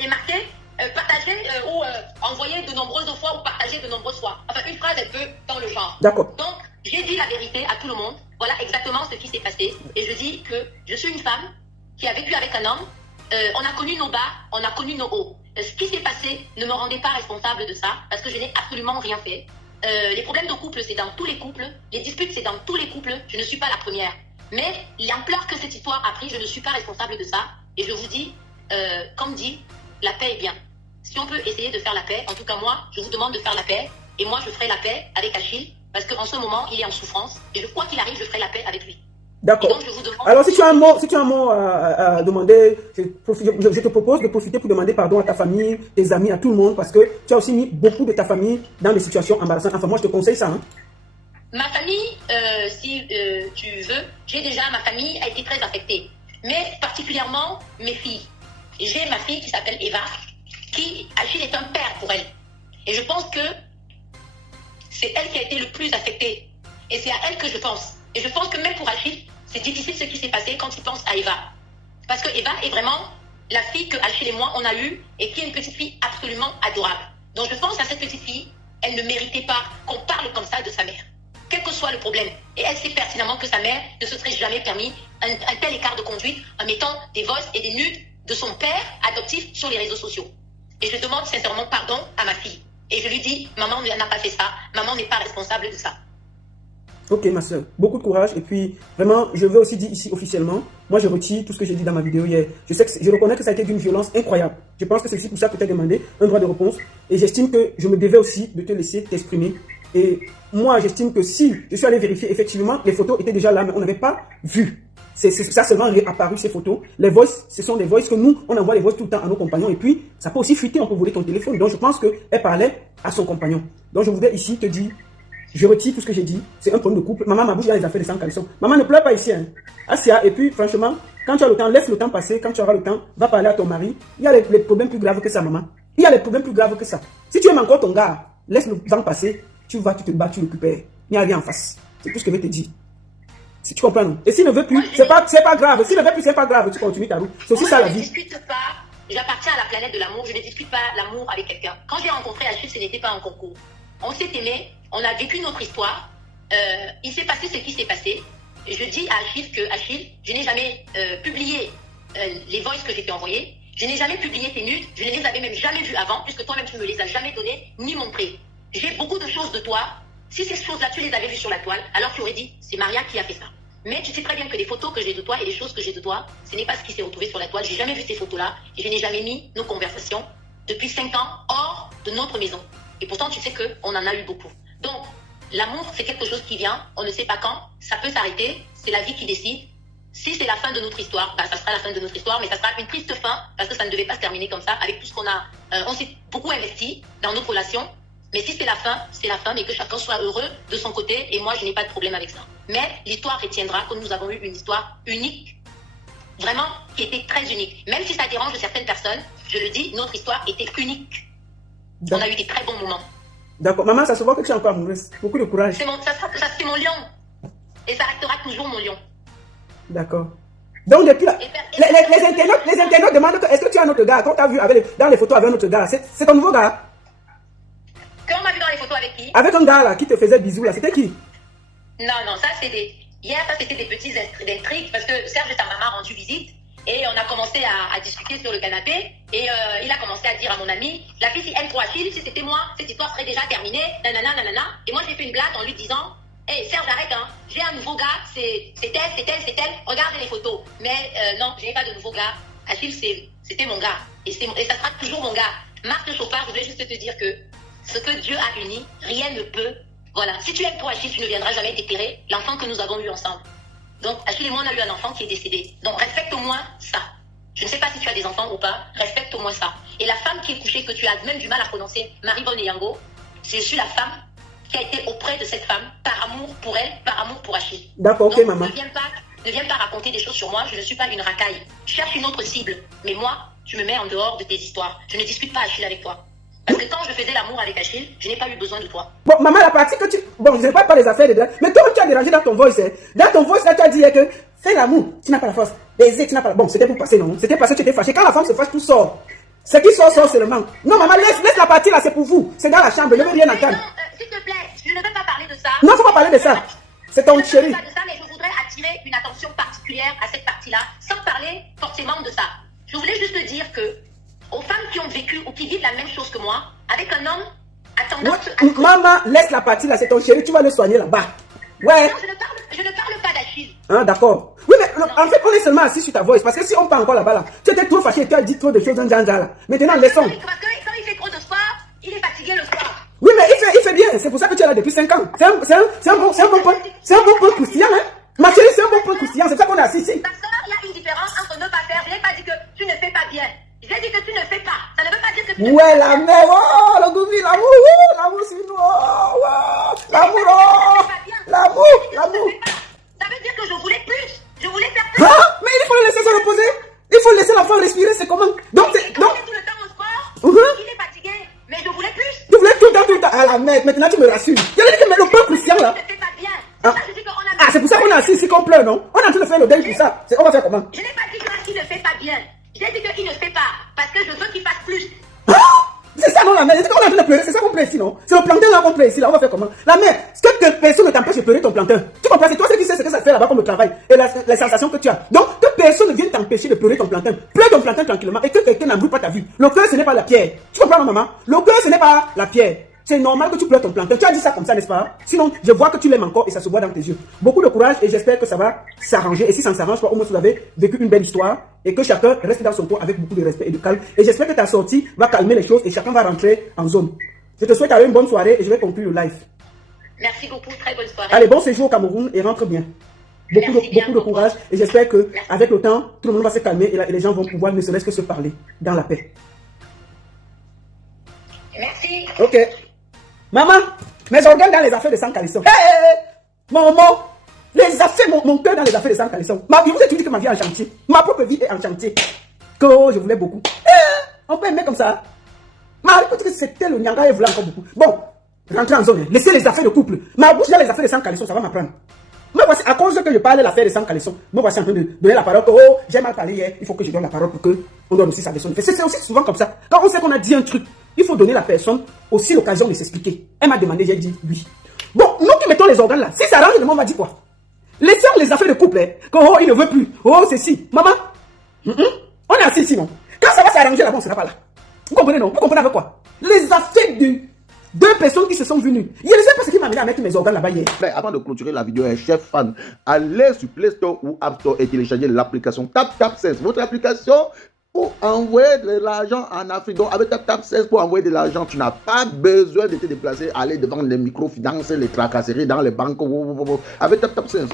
et marquer, partager ou envoyer de nombreuses fois ou partager de nombreuses fois. Enfin, une phrase un peu dans le genre. D'accord. Donc, j'ai dit la vérité à tout le monde. Voilà exactement ce qui s'est passé. Et je dis que je suis une femme qui a vécu avec un homme. On a connu nos bas, on a connu nos hauts. Ce qui s'est passé ne me rendait pas responsable de ça parce que je n'ai absolument rien fait. les problèmes de couple, c'est dans tous les couples. Les disputes, c'est dans tous les couples. Je ne suis pas la première. Mais l'ampleur que cette histoire a pris, je ne suis pas responsable de ça. Et je vous dis, comme dit, la paix est bien. Si on peut essayer de faire la paix, en tout cas moi, je vous demande de faire la paix. Et moi, je ferai la paix avec Achille. Parce qu'en ce moment, il est en souffrance. Et quoi qu'il arrive, je ferai la paix avec lui. D'accord. Alors, si tu as un mot à demander, je te propose de profiter pour demander pardon à ta famille, tes amis, à tout le monde, parce que tu as aussi mis beaucoup de ta famille dans des situations embarrassantes. Enfin, moi, je te conseille ça. Hein. Ma famille, si tu veux, ma famille a été très affectée. Mais particulièrement mes filles. J'ai ma fille qui s'appelle Eva, qui, Achille est un père pour elle. Et je pense que c'est elle qui a été le plus affectée. Et c'est à elle que je pense. Et je pense que même pour Achille, c'est difficile ce qui s'est passé quand il pense à Eva. Parce que Eva est vraiment la fille que Achille et moi, on a eue et qui est une petite fille absolument adorable. Donc je pense à cette petite fille, elle ne méritait pas qu'on parle comme ça de sa mère. Quel que soit le problème. Et elle sait pertinemment que sa mère ne se serait jamais permis un tel écart de conduite en mettant des voices et des nudes de son père adoptif sur les réseaux sociaux. Et je demande sincèrement pardon à ma fille. Et je lui dis, maman n'a pas fait ça, maman n'est pas responsable de ça. Ok, ma soeur, beaucoup de courage. Et puis, vraiment, je veux aussi dire ici officiellement, moi je retire tout ce que j'ai dit dans ma vidéo hier. Je reconnais que ça a été d'une violence incroyable. Je pense que c'est aussi pour ça que tu as demandé un droit de réponse. Et j'estime que je me devais aussi de te laisser t'exprimer. Et moi, j'estime que si je suis allé vérifier, effectivement, les photos étaient déjà là, mais on n'avait pas vu. Ça seulement réapparu, ces photos. Les voices, ce sont des voices que nous, on envoie les voices tout le temps à nos compagnons. Et puis, ça peut aussi fuiter, on peut voler ton téléphone. Donc, je pense qu'elle parlait à son compagnon. Donc, je voudrais ici te dire, je retire tout ce que j'ai dit. C'est un problème de couple. Maman, ma bouche, il y a les affaires de sang caleçon. Maman, ne pleure pas ici. Hein. Asia, et puis, franchement, quand tu as le temps, laisse le temps passer. Quand tu auras le temps, va parler à ton mari. Il y a les problèmes plus graves que ça, maman. Il y a les problèmes plus graves que ça. Si tu aimes encore ton gars, laisse le temps passer. Tu vas, tu te bats, tu le récupères. Il n'y a rien en face. C'est tout ce que je vais te dire. Si tu comprends, non? Et s'il ne veut plus, c'est pas grave. S'il ne veut plus, c'est pas grave. Tu continues ta route. C'est aussi ça la vie. Je ne discute pas. J'appartiens à la planète de l'amour. Je ne discute pas l'amour avec quelqu'un. Quand j'ai rencontré Achille, ce n'était pas un concours. On s'est aimé. On a vécu notre histoire. Il s'est passé ce qui s'est passé. Je dis à Achille que, Achille, je n'ai jamais publié les voices que j'ai envoyées. Je n'ai jamais publié tes nudes. Je ne les avais même jamais vues avant, puisque toi-même, tu ne me les as jamais données ni montrées. J'ai beaucoup de choses de toi. Si ces choses-là, tu les avais vues sur la toile, alors tu aurais dit, c'est Maria qui a fait ça. Mais tu sais très bien que les photos que j'ai de toi et les choses que j'ai de toi, ce n'est pas ce qui s'est retrouvé sur la toile. J'ai jamais vu ces photos-là et je n'ai jamais mis nos conversations depuis 5 ans hors de notre maison. Et pourtant, tu sais qu'on en a eu beaucoup. Donc, l'amour, c'est quelque chose qui vient, on ne sait pas quand, ça peut s'arrêter, c'est la vie qui décide. Si c'est la fin de notre histoire, bah, ça sera la fin de notre histoire, mais ça sera une triste fin parce que ça ne devait pas se terminer comme ça avec tout ce qu'on a. On s'est beaucoup investi dans notre relation. Mais si c'est la fin, mais que chacun soit heureux de son côté, et moi, je n'ai pas de problème avec ça. Mais l'histoire retiendra que nous avons eu une histoire unique, vraiment, qui était très unique. Même si ça dérange certaines personnes, je le dis, notre histoire était unique. On a eu des très bons moments. D'accord. Maman, ça se voit que tu es encore amoureuse. Beaucoup de courage. C'est mon lion. Et ça restera toujours mon lion. D'accord. Donc, depuis là, les internautes demandent est-ce que tu as un autre gars, quand tu as vu dans les photos avec un autre gars, c'est ton nouveau gars? Quand on m'a vu dans les photos avec qui? Avec un gars là qui te faisait bisous là, c'était qui? Non, ça c'était. Hier, ça c'était des petits intrigues parce que Serge et sa maman ont rendu visite et on a commencé à discuter sur le canapé et il a commencé à dire à mon ami, la fille si aime trop Achille, si c'était moi, cette histoire serait déjà terminée, nanana. Et moi j'ai fait une blague en lui disant, hey Serge arrête hein, j'ai un nouveau gars, c'est elle, regardez les photos. Mais non, je n'ai pas de nouveau gars. Achille c'était mon gars et ça sera toujours mon gars. Marc le chauffard, je voulais juste te dire que ce que Dieu a uni, rien ne peut. Voilà. Si tu aimes pour Achille, tu ne viendras jamais déterrer l'enfant que nous avons eu ensemble. Donc, Achille et moi, on a eu un enfant qui est décédé. Donc, respecte au moins ça. Je ne sais pas si tu as des enfants ou pas. Respecte au moins ça. Et la femme qui est couchée, que tu as même du mal à prononcer, Marie-Bonne Yango, je suis la femme qui a été auprès de cette femme par amour pour elle, par amour pour Achille. D'accord, ok, maman. Ne viens pas raconter des choses sur moi. Je ne suis pas une racaille. Cherche une autre cible. Mais moi, tu me mets en dehors de tes histoires. Je ne discute pas Achille avec toi. Parce que quand je faisais l'amour avec Achille, je n'ai pas eu besoin de toi. Bon, maman, la partie que tu... Bon, je ne sais pas les affaires de... Mais toi, tu as dérangé dans ton voice. Hein. Dans ton voice, là, tu as dit que fais l'amour, tu n'as pas la force. Baiser, tu n'as pas la... Bon, c'était pour passer, non? C'était parce que tu étais fâché. Quand la femme se fâche, tout sort. Ce qui sort seulement. Non, maman, laisse la partie là, c'est pour vous. C'est dans la chambre, ne veux rien entendre. Non, s'il te plaît, je ne veux pas parler de ça. Non, il ne faut pas parler de ça. C'est ton chéri. Je ne veux pas de ça, mais je voudrais attirer une attention particulière à cette partie-là, sans parler forcément de ça. Je voulais juste dire que aux femmes qui ont vécu ou qui vivent la même chose que moi, avec un homme attendant Maman, laisse la partie là, c'est ton chéri, tu vas le soigner là-bas. Ouais. Non, je ne parle pas d'Achille. Ah, d'accord. Oui, mais en fait, on est seulement assis sur ta voix. Parce que si on parle encore là-bas, là, tu étais trop fâché, tu as dit trop de choses dans là. Maintenant, laissons. Parce que quand il fait trop de sport, il est fatigué le soir. Oui, mais il fait bien. C'est pour ça que tu es là depuis 5 ans. C'est un bon point croustillant, hein. Ma chérie, c'est un bon point croustillant. C'est ça qu'on est assis ici. Parce qu'il y a une différence entre ne pas faire. Je n'ai pas dit que tu ne fais pas bien. J'ai dit que tu ne fais pas. Ça ne veut pas dire que tu ne fais pas. Ouais, la mère, oh, le goût, l'amour, c'est nous, oh, l'amour. Ça veut dire que je voulais plus. Je voulais faire plus. Ah, mais il faut le laisser se reposer. Il faut laisser l'enfant respirer, c'est comment? Donc, il est tout le temps au sport. Il est fatigué. Mais je voulais plus. Tu voulais tout le temps. Ah, la mère, maintenant tu me rassures. Il y a dit que le point croustillant là. Tu ne fais pas bien. Ah, c'est pour ça qu'on est assis ici qu'on pleure, non? On est en train de faire le deuil pour ça. On va faire comment? Je n'ai pas dit qu'il ne fait pas bien. J'ai dit qu'il ne fait pas. Parce que je veux qu'il fasse plus. Ah, c'est ça, non, la mère. On est en train de pleurer. C'est ça qu'on pleure ici, non? C'est le plantain là qu'on pleure ici, là. On va faire comment? La mère, que personne ne t'empêche de pleurer ton plantain. Tu comprends? C'est toi qui sais ce que ça fait là-bas comme le travail. Et les sensations que tu as. Donc, que personne ne vienne t'empêcher de pleurer ton plantain. Pleure ton plantain tranquillement. Et que quelqu'un n'embrouille pas ta vie. Le cœur, ce n'est pas la pierre. Tu comprends, non, maman? Le cœur, ce n'est pas la pierre. C'est normal que tu pleures ton plantain. Tu as dit ça comme ça, n'est-ce pas? Sinon, je vois que tu l'aimes encore et ça se voit dans tes yeux. Beaucoup de courage et j'espère que ça va s'arranger. Et si ça ne s'arrange pas, au moins vous avez vécu une belle histoire et que chacun reste dans son coin avec beaucoup de respect et de calme. Et j'espère que ta sortie va calmer les choses et chacun va rentrer en zone. Je te souhaite une bonne soirée et je vais conclure le live. Merci beaucoup, très bonne soirée. Allez, bon séjour au Cameroun et rentre bien. Beaucoup de courage et j'espère que avec le temps, tout le monde va se calmer et les gens vont pouvoir ne serait-ce que se parler dans la paix. Merci. Ok. Maman, mes organes dans les affaires de sang calisson. Maman, les affaires, mon cœur dans les affaires de sang calisson. Je vous ai dit que ma vie est en chantier. Ma propre vie est en chantier. Que je voulais beaucoup. On peut aimer comme ça. Écoute que c'était le nyanga et voulait encore beaucoup. Bon, rentrez en zone. Laissez les affaires de couple. Ma bouche dans les affaires de sang calisson, ça va m'apprendre. Mais voici, à cause que je parlais de l'affaire de sang calisson, me voici en train de donner la parole. Oh, j'ai mal parlé hier. Il faut que je donne la parole pour que on donne aussi sa version. C'est aussi souvent comme ça. Quand on sait qu'on a dit un truc, il faut donner à la personne aussi l'occasion de s'expliquer. Elle m'a demandé, j'ai dit oui. Bon, nous qui mettons les organes là, si ça arrange, le monde va dire quoi? Laissons les affaires de couple, hein. Oh, il ne veut plus. Oh, c'est si. Maman, on est assis ici, non? Quand ça va s'arranger là-bas, on ne sera pas là. Vous comprenez, non? Vous comprenez avec quoi? Les affaires de deux personnes qui se sont venues. Je ne sais pas ce qui m'a amené à mettre mes organes là-bas hier. Avant de clôturer la vidéo, chef fan, allez sur Play Store ou App Store et téléchargez l'application TapTap16. Votre application pour envoyer de l'argent en Afrique. Donc, avec TapTap16 pour envoyer de l'argent, tu n'as pas besoin de te déplacer, aller devant les microfinances, les tracasseries dans les banques. Avec TapTap16.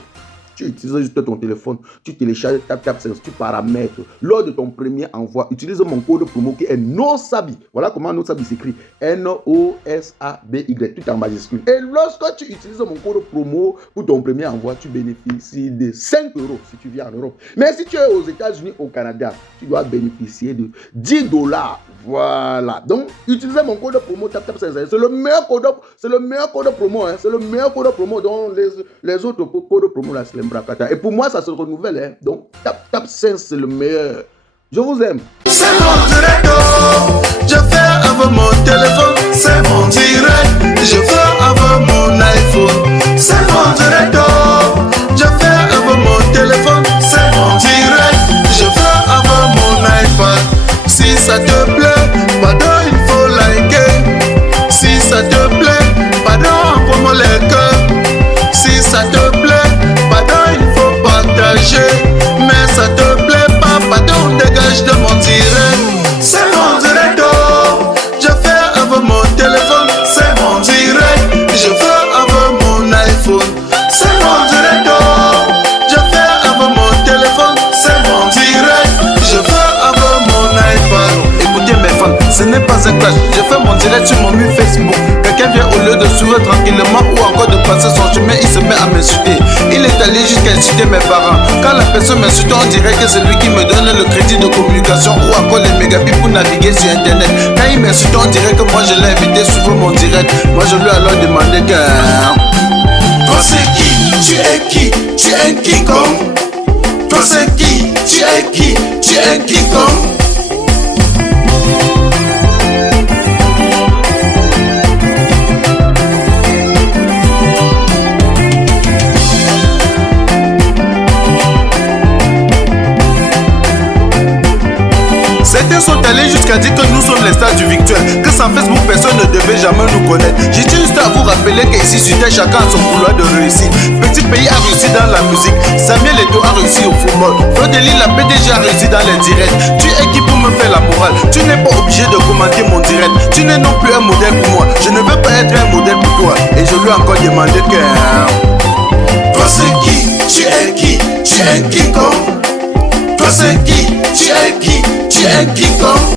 Tu utilises juste ton téléphone, tu télécharges TapTap16, tu paramètres. Lors de ton premier envoi, utilise mon code promo qui est NOSABI. Voilà comment NOSABI s'écrit. NOSABY, tout en majuscule. Et lorsque tu utilises mon code promo pour ton premier envoi, tu bénéficies de 5 € si tu vis en Europe. Mais si tu es aux États-Unis, au Canada, tu dois bénéficier de 10 $. Voilà. Donc, utilisez mon code promo TapTap16. C'est le meilleur code promo. Hein. C'est le meilleur code promo. Donc, les autres codes promo, là, c'est les bracata. Et pour moi, ça se renouvelle. Hein. Donc, TapTap16, c'est le meilleur. Je vous aime. C'est mon direct. Je fais avec mon téléphone. C'est mon direct. Je fais avec mon iPhone. C'est mon direct. Je fais avec mon téléphone. C'est mon direct. Je fais avec mon iPad. Si ça te plaît, pardon, il faut liker. Si ça te plaît, pardon, envoie-moi les cœurs. Si ça te plaît, pardon, il faut partager. Mais ça te plaît pas, pardon, dégage de mon direct. C'est mon direct, oh. Je fais avec mon téléphone. C'est mon direct. Je fais avec mon iPhone. C'est mon direct, oh. Je fais avec mon téléphone. C'est mon direct. Je fais avec mon iPad. Écoutez mes fans, ce n'est pas un clash. Je fais mon direct sur mon mur Facebook. Quelqu'un vient au lieu de suivre tranquillement ou encore de passer son chemin, il se met à m'insulter. Il est allé jusqu'à insulter mes parents. Quand la personne m'insulte, on dirait que c'est lui qui me donne le crédit de communication ou encore les mégabits pour naviguer sur internet. Quand il m'insulte, on dirait que moi je l'ai invité sur mon direct. Moi je lui ai alors demandé que... Toi c'est qui? Tu es qui? Tu es King Kong? Toi c'est qui? Tu es qui? Tu es King Kong? Certains sont allés jusqu'à dire que nous sommes les stars du virtuel, que sans Facebook personne ne devait jamais nous connaître. J'ai juste à vous rappeler qu'ici sur Terre chacun a son couloir de réussite. Petit pays a réussi dans la musique, Samuel Eto'o a réussi au football, Frodeli la PDG a réussi dans les directs. Tu es qui pour me faire la morale? Tu n'es pas obligé de commenter mon direct. Tu n'es non plus un modèle pour moi, je ne veux pas être un modèle pour toi. Et je lui ai encore demandé que... Toi c'est qui? Tu es qui? Tu es quiconque. Toi c'est qui? Tu es qui? Tu es quiconque.